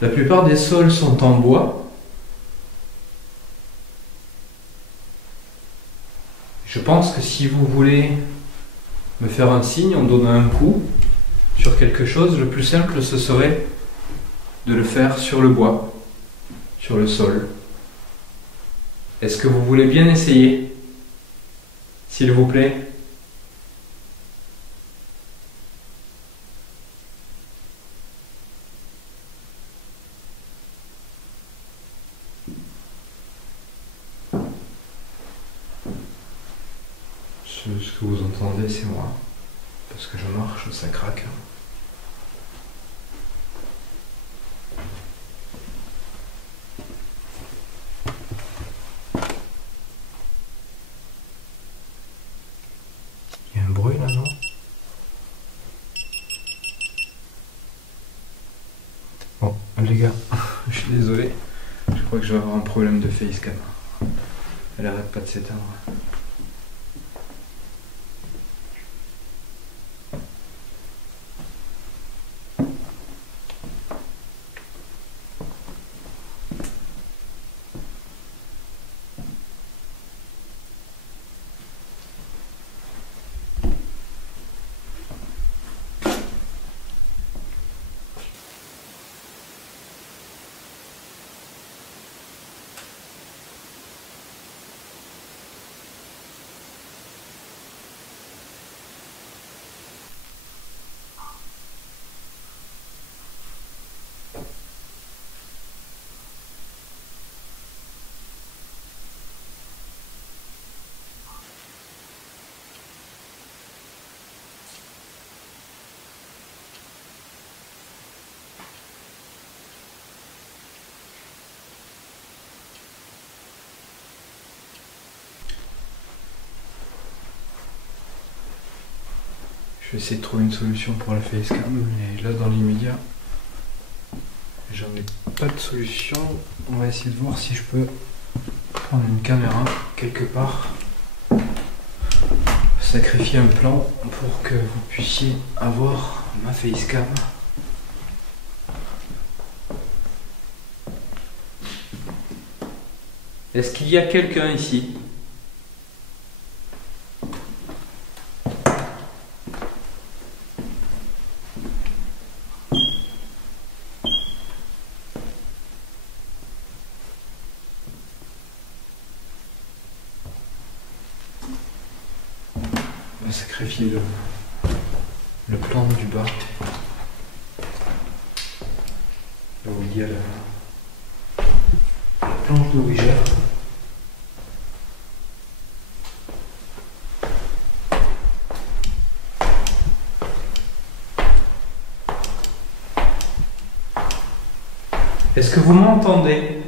La plupart des sols sont en bois. Je pense que si vous voulez me faire un signe en donnant un coup sur quelque chose, le plus simple ce serait de le faire sur le bois, sur le sol. Est-ce que vous voulez bien essayer, s'il vous plaît? Ce que vous entendez, c'est moi. Parce que je marche, ça craque. Il y a un bruit là, non? Bon, les gars, je suis désolé. Je crois que je vais avoir un problème de facecam. Elle arrête pas de s'éteindre. Je vais essayer de trouver une solution pour la facecam, mais là dans l'immédiat, j'en ai pas de solution. On va essayer de voir si je peux prendre une caméra quelque part, sacrifier un plan pour que vous puissiez avoir ma facecam. Est-ce qu'il y a quelqu'un ici? On va sacrifier le plan du bas. Là où il y a la planche de Ouija. Est-ce que vous m'entendez?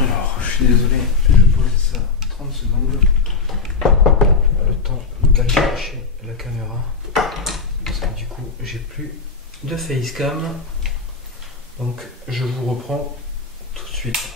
Alors, je suis désolé, je pose ça 30 secondes. Le temps d'aller chercher la caméra. Parce que du coup, j'ai plus de facecam. Donc, je vous reprends tout de suite.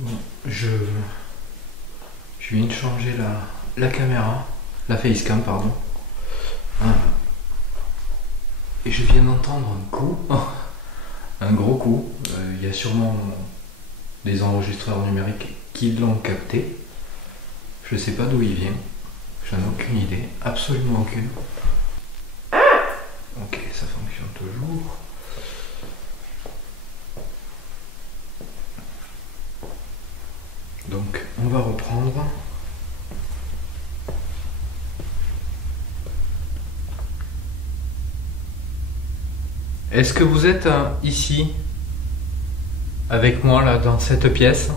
Bon, je viens de changer la caméra, la facecam, pardon. Voilà. Et je viens d'entendre un coup, un gros coup. Il y a sûrement des enregistreurs numériques qui l'ont capté. Je sais pas d'où il vient. J'en ai aucune idée, absolument aucune. Ok, ça fonctionne toujours. Donc, on va reprendre. Est-ce que vous êtes ici avec moi là dans cette pièce?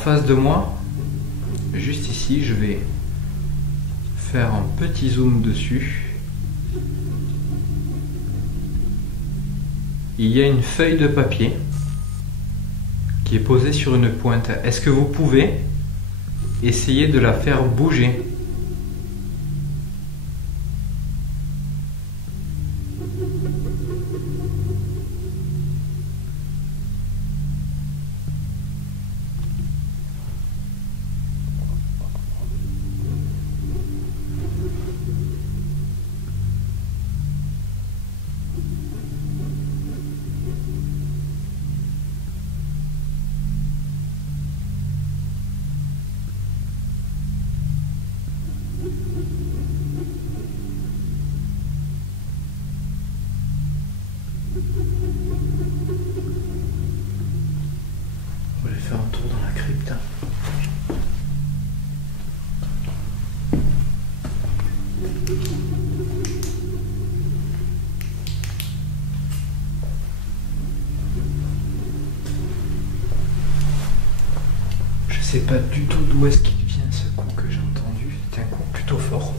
face de moi, juste ici, je vais faire un petit zoom dessus. Il y a une feuille de papier qui est posée sur une pointe. Est-ce que vous pouvez essayer de la faire bouger? On va aller faire un tour dans la crypte. Je sais pas du tout d'où est-ce qu'il vient ce coup que j'ai entendu. C'était un coup plutôt fort.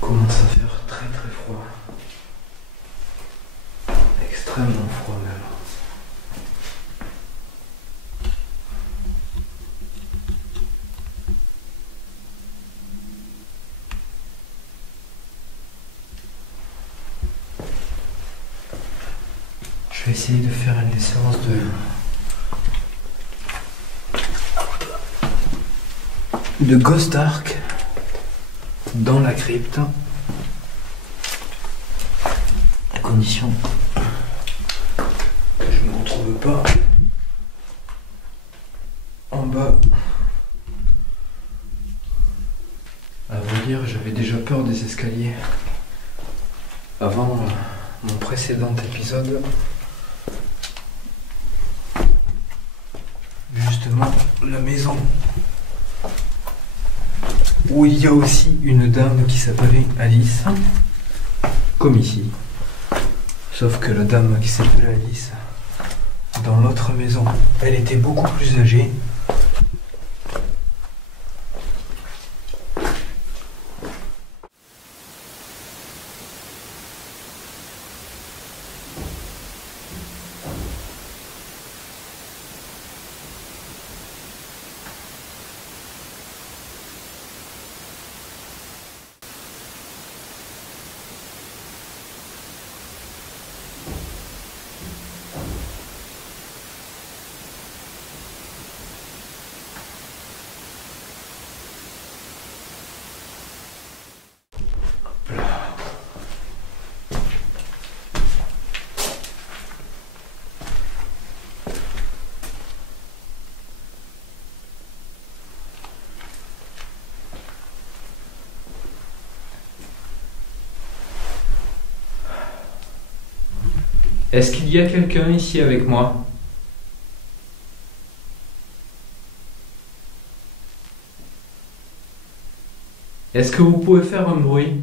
Commence à faire très très froid. Extrêmement froid même. Je vais essayer de faire une séance de Ghost Ark dans la crypte. À condition que je ne me retrouve pas en bas. À vrai dire, j'avais déjà peur des escaliers avant mon précédent épisode. Justement, la maison où il y a aussi une dame qui s'appelait Alice, comme ici. Sauf que la dame qui s'appelait Alice, dans l'autre maison, elle était beaucoup plus âgée. Est-ce qu'il y a quelqu'un ici avec moi? Est-ce que vous pouvez faire un bruit?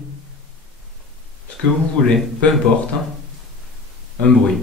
Ce que vous voulez, peu importe, hein. Un bruit.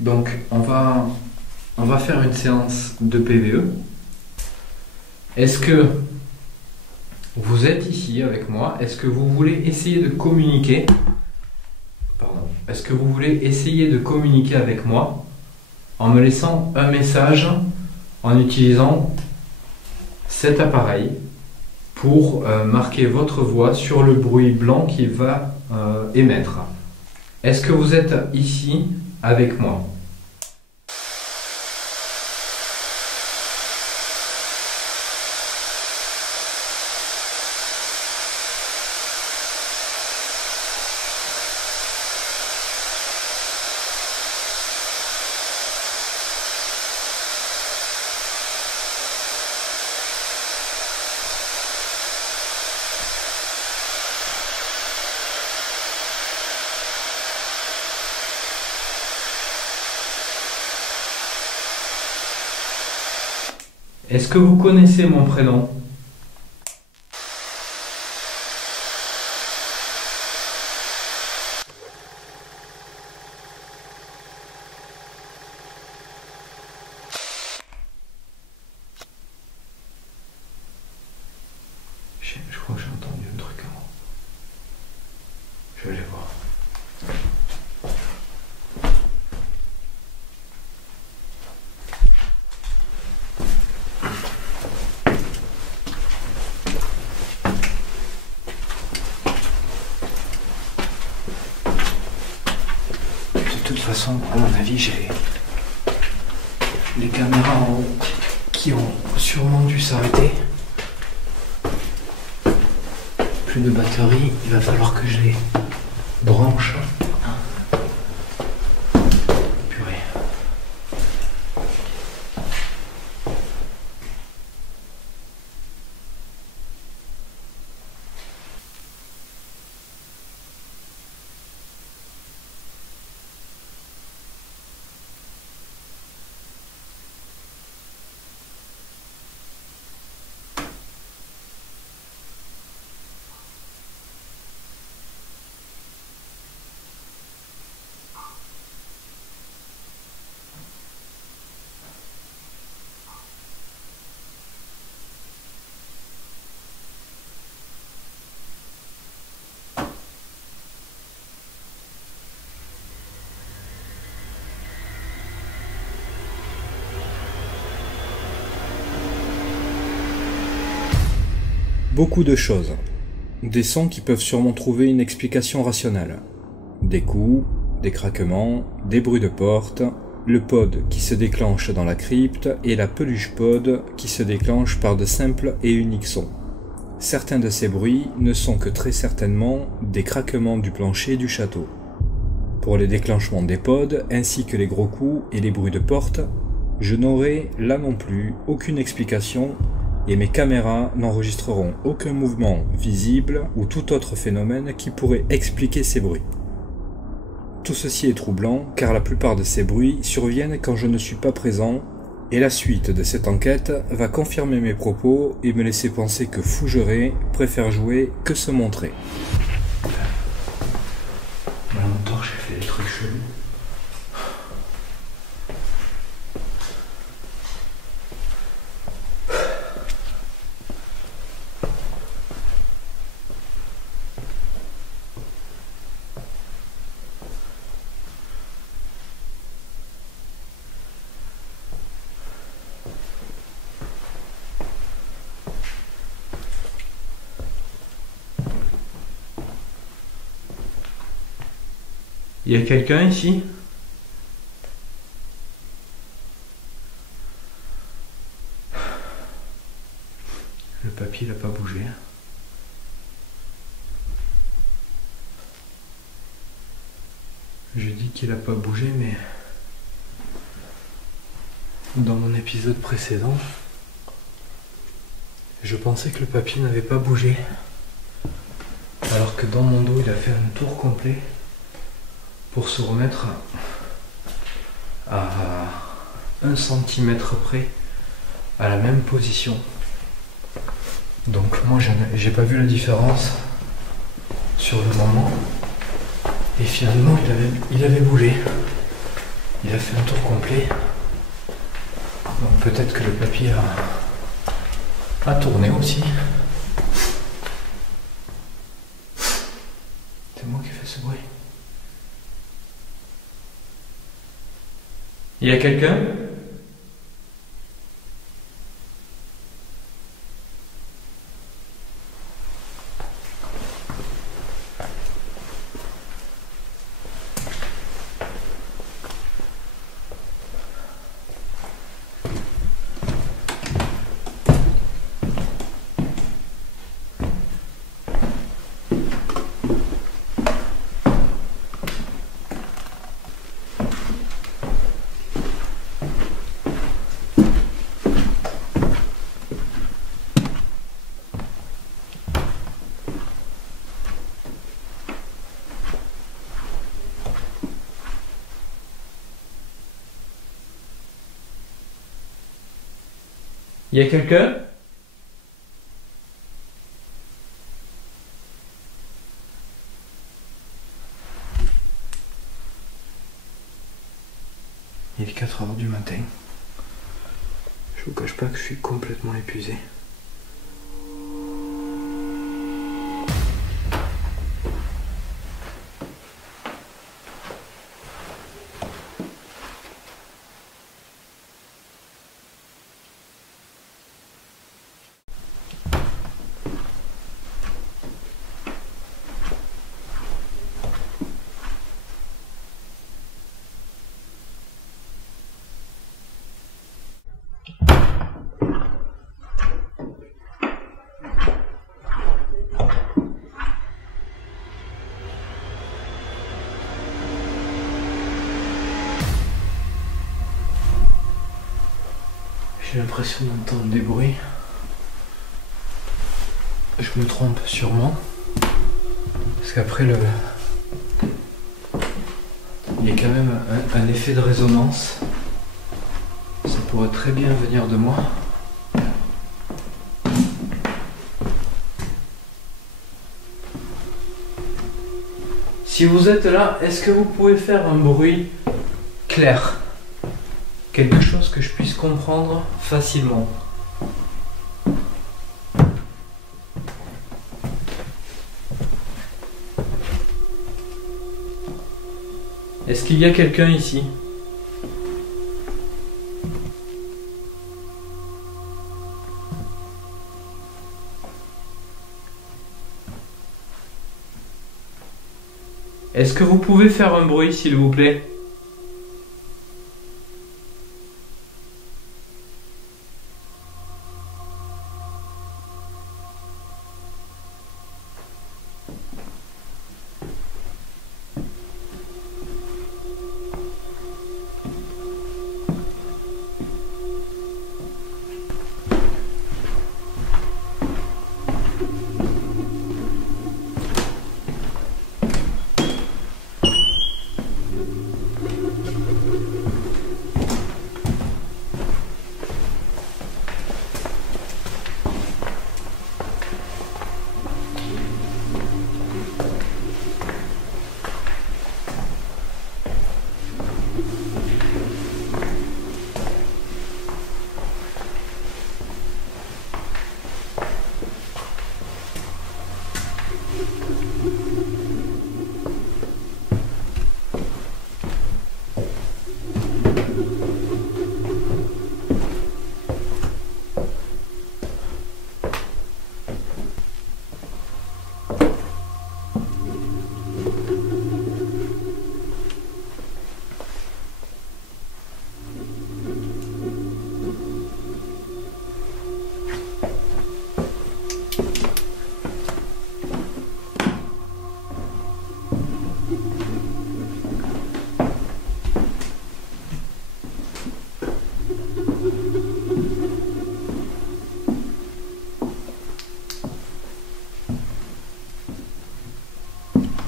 Donc on va faire une séance de PVE. Est-ce que vous êtes ici avec moi? Est-ce que vous voulez essayer de communiquer? Pardon. Est-ce que vous voulez essayer de communiquer avec moi en me laissant un message en utilisant cet appareil pour marquer votre voix sur le bruit blanc qu'il va émettre? Est-ce que vous êtes ici avec moi? Est-ce que vous connaissez mon prénom? Je crois que j'ai entendu un truc avant. Je vais aller voir. De toute façon, à mon avis, j'ai les caméras en haut qui ont sûrement dû s'arrêter. Plus de batterie, il va falloir que je les branche. Purée. Beaucoup de choses. Des sons qui peuvent sûrement trouver une explication rationnelle. Des coups, des craquements, des bruits de porte, le pod qui se déclenche dans la crypte et la peluche pod qui se déclenche par de simples et uniques sons. Certains de ces bruits ne sont que très certainement des craquements du plancher du château. Pour les déclenchements des pods ainsi que les gros coups et les bruits de porte, je n'aurai là non plus aucune explication et mes caméras n'enregistreront aucun mouvement visible ou tout autre phénomène qui pourrait expliquer ces bruits. Tout ceci est troublant car la plupart de ces bruits surviennent quand je ne suis pas présent et la suite de cette enquête va confirmer mes propos et me laisser penser que Fougeray préfère jouer que se montrer. Voilà mon torche, j'ai fait des trucs chelous. Il y a quelqu'un ici? Le papier n'a pas bougé. Je dis qu'il n'a pas bougé, mais dans mon épisode précédent, je pensais que le papier n'avait pas bougé. Alors que dans mon dos, il a fait un tour complet pour se remettre à 1 centimètre près à la même position. Donc moi j'ai pas vu la différence sur le moment et finalement il avait bougé. Il a fait un tour complet. Donc peut-être que le papier a tourné aussi. C'est moi qui fais ce bruit. Il y a quelqu'un ? Il y a quelqu'un ? Il est 4 heures du matin. Je vous cache pas que je suis complètement épuisé. J'ai l'impression d'entendre des bruits. Je me trompe sûrement. Parce qu'après il y a quand même un effet de résonance. Ça pourrait très bien venir de moi. Si vous êtes là, est-ce que vous pouvez faire un bruit clair ? Quelque chose que je puisse comprendre facilement. Est-ce qu'il y a quelqu'un ici ? Est-ce que vous pouvez faire un bruit, s'il vous plaît ?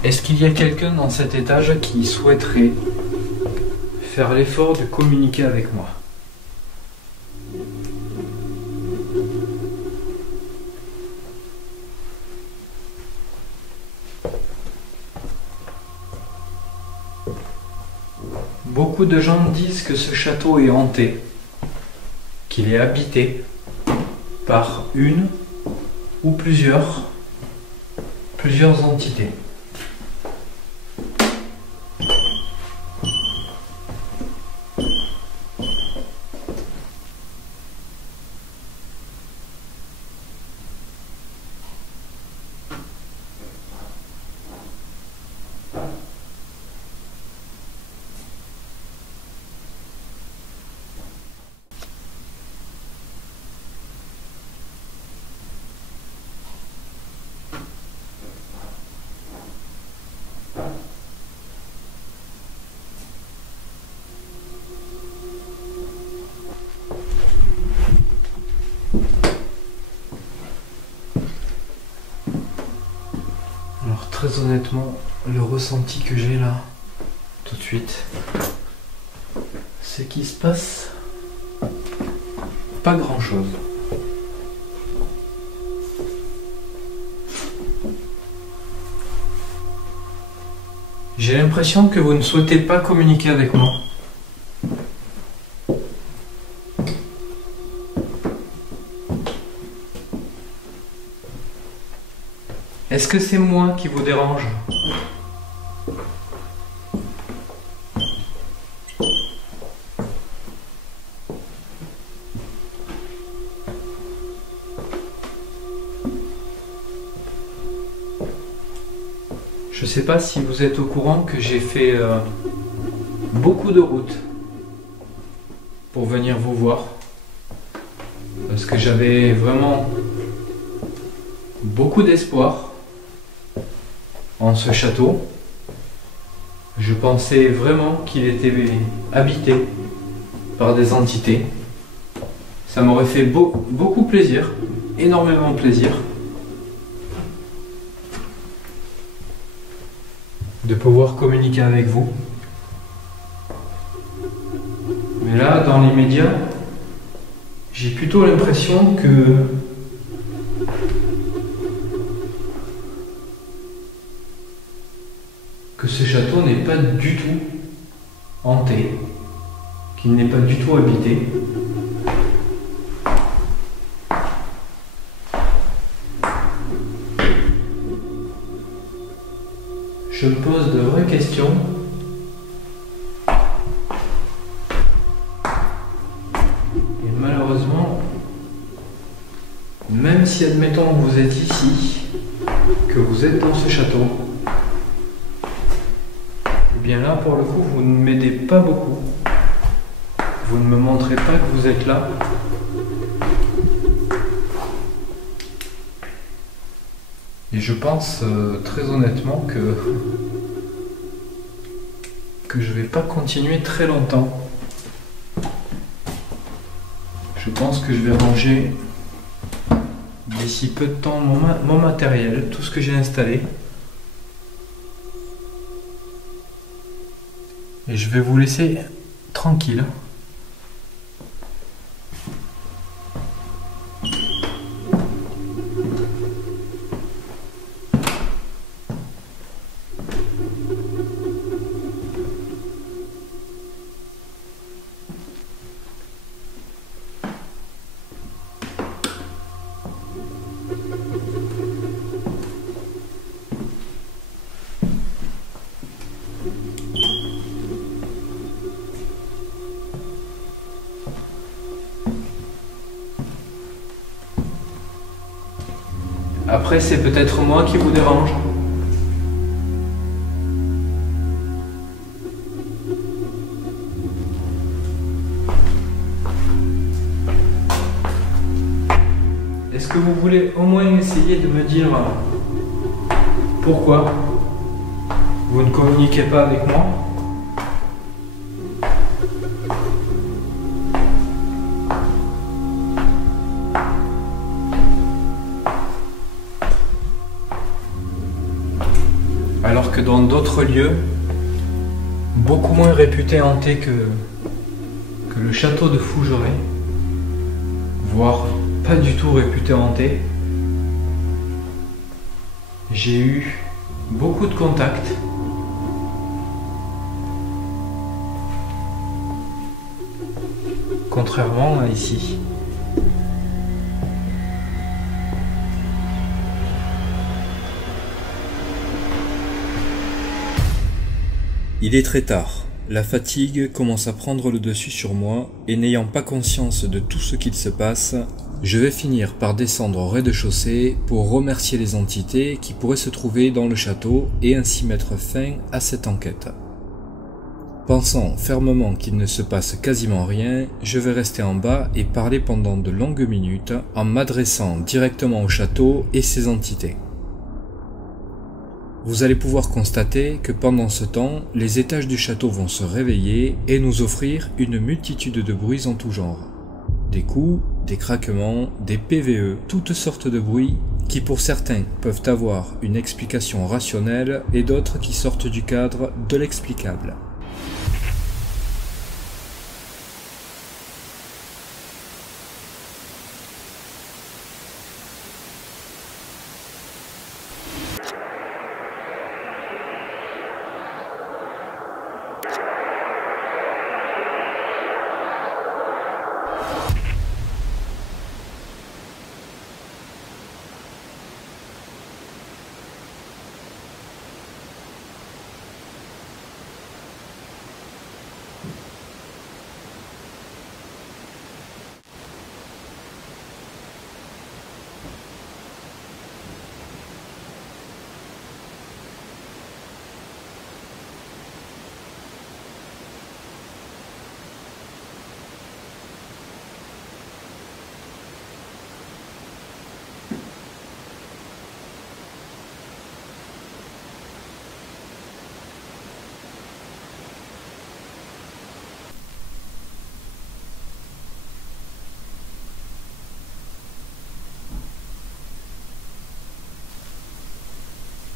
Est-ce qu'il y a quelqu'un dans cet étage qui souhaiterait faire l'effort de communiquer avec moi ? Beaucoup de gens disent que ce château est hanté, qu'il est habité par une ou plusieurs entités. Alors très honnêtement, le ressenti que j'ai là, tout de suite, c'est qu'il se passe pas grand chose. J'ai l'impression que vous ne souhaitez pas communiquer avec moi. Est-ce que c'est moi qui vous dérange? Je ne sais pas si vous êtes au courant que j'ai fait beaucoup de routes pour venir vous voir. Parce que j'avais vraiment beaucoup d'espoir en ce château. Je pensais vraiment qu'il était habité par des entités. Ça m'aurait fait beaucoup plaisir, énormément plaisir, de pouvoir communiquer avec vous. Mais là, dans les médias, j'ai plutôt l'impression que ce château n'est pas du tout hanté, qu'il n'est pas du tout habité. Je me pose de vraies questions. Et malheureusement, même si admettons que vous êtes ici, que vous êtes dans ce château, eh bien là pour le coup vous ne m'aidez pas beaucoup. Vous ne me montrez pas que vous êtes là. Et je pense très honnêtement que je vais pas continuer très longtemps. Je pense que je vais ranger d'ici peu de temps mon matériel, tout ce que j'ai installé. Et je vais vous laisser tranquille. Après, c'est peut-être moi qui vous dérange. Est-ce que vous voulez au moins essayer de me dire pourquoi vous ne communiquez pas avec moi? Alors que dans d'autres lieux, beaucoup moins réputés hantés que le château de Fougeray, voire pas du tout réputé hanté, j'ai eu beaucoup de contacts contrairement à ici. Il est très tard. La fatigue commence à prendre le dessus sur moi et n'ayant pas conscience de tout ce qu'il se passe, je vais finir par descendre au rez-de-chaussée pour remercier les entités qui pourraient se trouver dans le château et ainsi mettre fin à cette enquête. Pensant fermement qu'il ne se passe quasiment rien, je vais rester en bas et parler pendant de longues minutes en m'adressant directement au château et ses entités. Vous allez pouvoir constater que pendant ce temps, les étages du château vont se réveiller et nous offrir une multitude de bruits en tout genre. Des coups, des craquements, des PVE, toutes sortes de bruits qui pour certains peuvent avoir une explication rationnelle et d'autres qui sortent du cadre de l'explicable.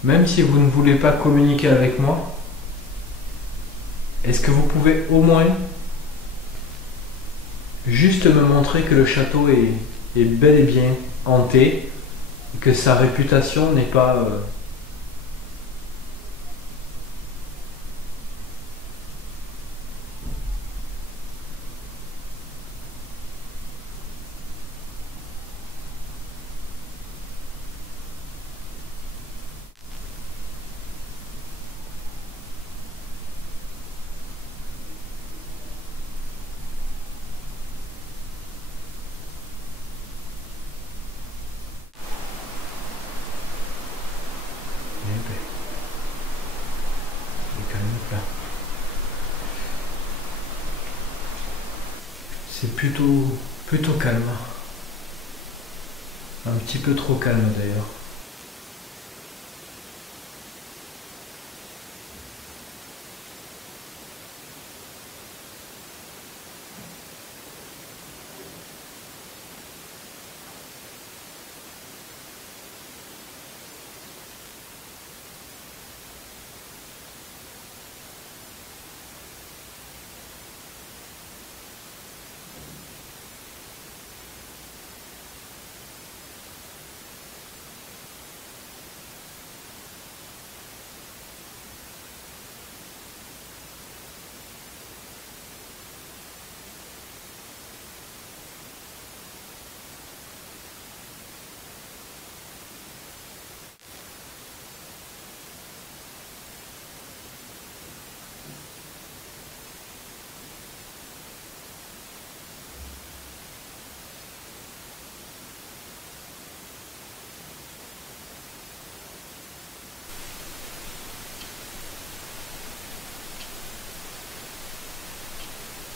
Même si vous ne voulez pas communiquer avec moi, est-ce que vous pouvez au moins juste me montrer que le château est bel et bien hanté et que sa réputation n'est pas... C'est plutôt calme. Un petit peu trop calme d'ailleurs.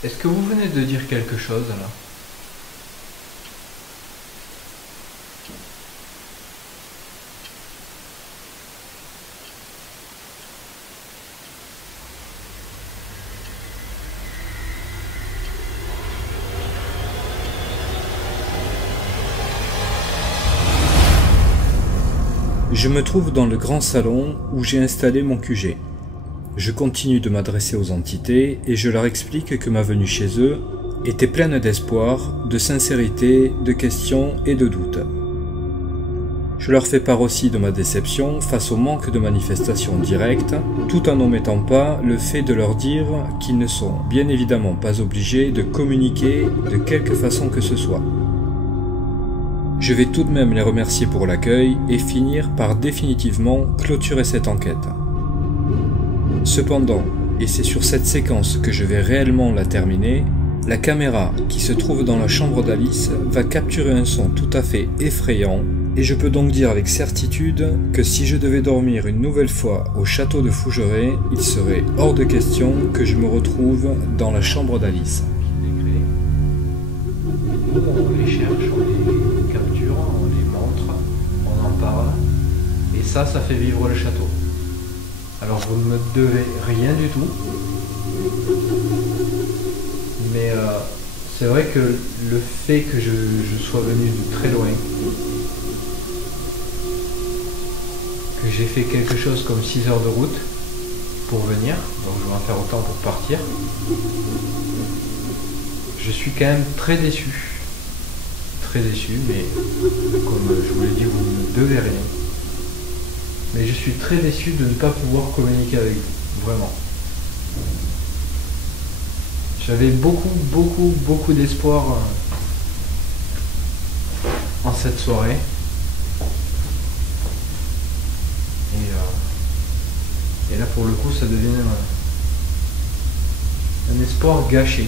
Est-ce que vous venez de dire quelque chose là? Je me trouve dans le grand salon où j'ai installé mon QG. Je continue de m'adresser aux entités et je leur explique que ma venue chez eux était pleine d'espoir, de sincérité, de questions et de doutes. Je leur fais part aussi de ma déception face au manque de manifestations directes, tout en n'omettant pas le fait de leur dire qu'ils ne sont bien évidemment pas obligés de communiquer de quelque façon que ce soit. Je vais tout de même les remercier pour l'accueil et finir par définitivement clôturer cette enquête. Cependant, et c'est sur cette séquence que je vais réellement la terminer, la caméra qui se trouve dans la chambre d'Alice va capturer un son tout à fait effrayant, et je peux donc dire avec certitude que si je devais dormir une nouvelle fois au château de Fougeray, il serait hors de question que je me retrouve dans la chambre d'Alice. On les cherche, on les capture, on les montre, on en parle, et ça fait vivre le château. Alors vous ne me devez rien du tout, mais c'est vrai que le fait que je sois venu de très loin, que j'ai fait quelque chose comme 6 heures de route pour venir, donc je vais en faire autant pour partir, je suis quand même très déçu. Très déçu, mais comme je vous l'ai dit, vous ne me devez rien. Mais je suis très déçu de ne pas pouvoir communiquer avec vous, vraiment. J'avais beaucoup d'espoir en cette soirée. Et là, pour le coup, ça devient un espoir gâché.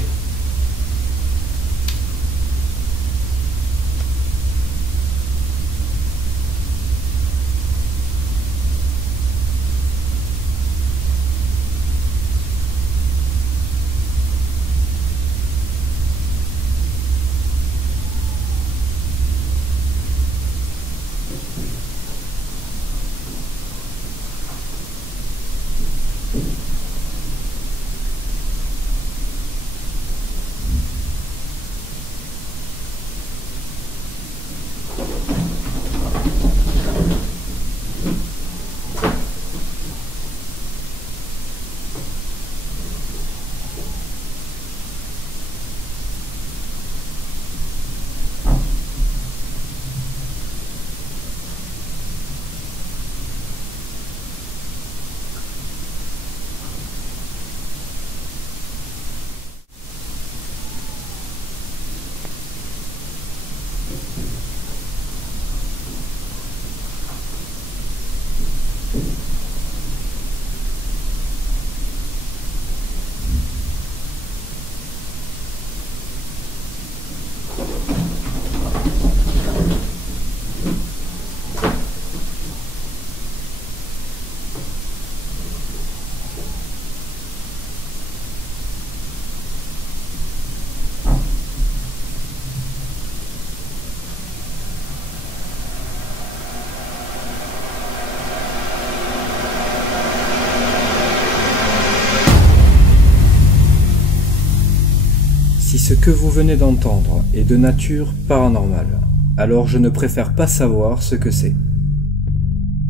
Si ce que vous venez d'entendre est de nature paranormale, alors je ne préfère pas savoir ce que c'est.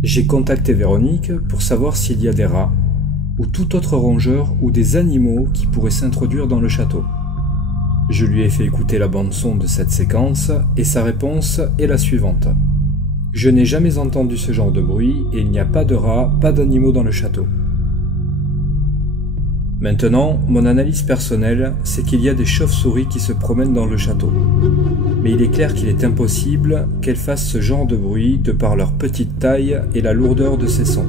J'ai contacté Véronique pour savoir s'il y a des rats, ou tout autre rongeur ou des animaux qui pourraient s'introduire dans le château. Je lui ai fait écouter la bande-son de cette séquence et sa réponse est la suivante. Je n'ai jamais entendu ce genre de bruit et il n'y a pas de rats, pas d'animaux dans le château. Maintenant, mon analyse personnelle, c'est qu'il y a des chauves-souris qui se promènent dans le château. Mais il est clair qu'il est impossible qu'elles fassent ce genre de bruit de par leur petite taille et la lourdeur de ces sons.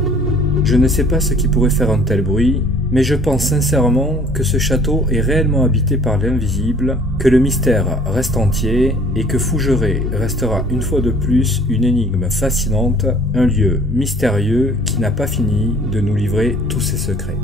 Je ne sais pas ce qui pourrait faire un tel bruit, mais je pense sincèrement que ce château est réellement habité par l'invisible, que le mystère reste entier et que Fougeray restera une fois de plus une énigme fascinante, un lieu mystérieux qui n'a pas fini de nous livrer tous ses secrets.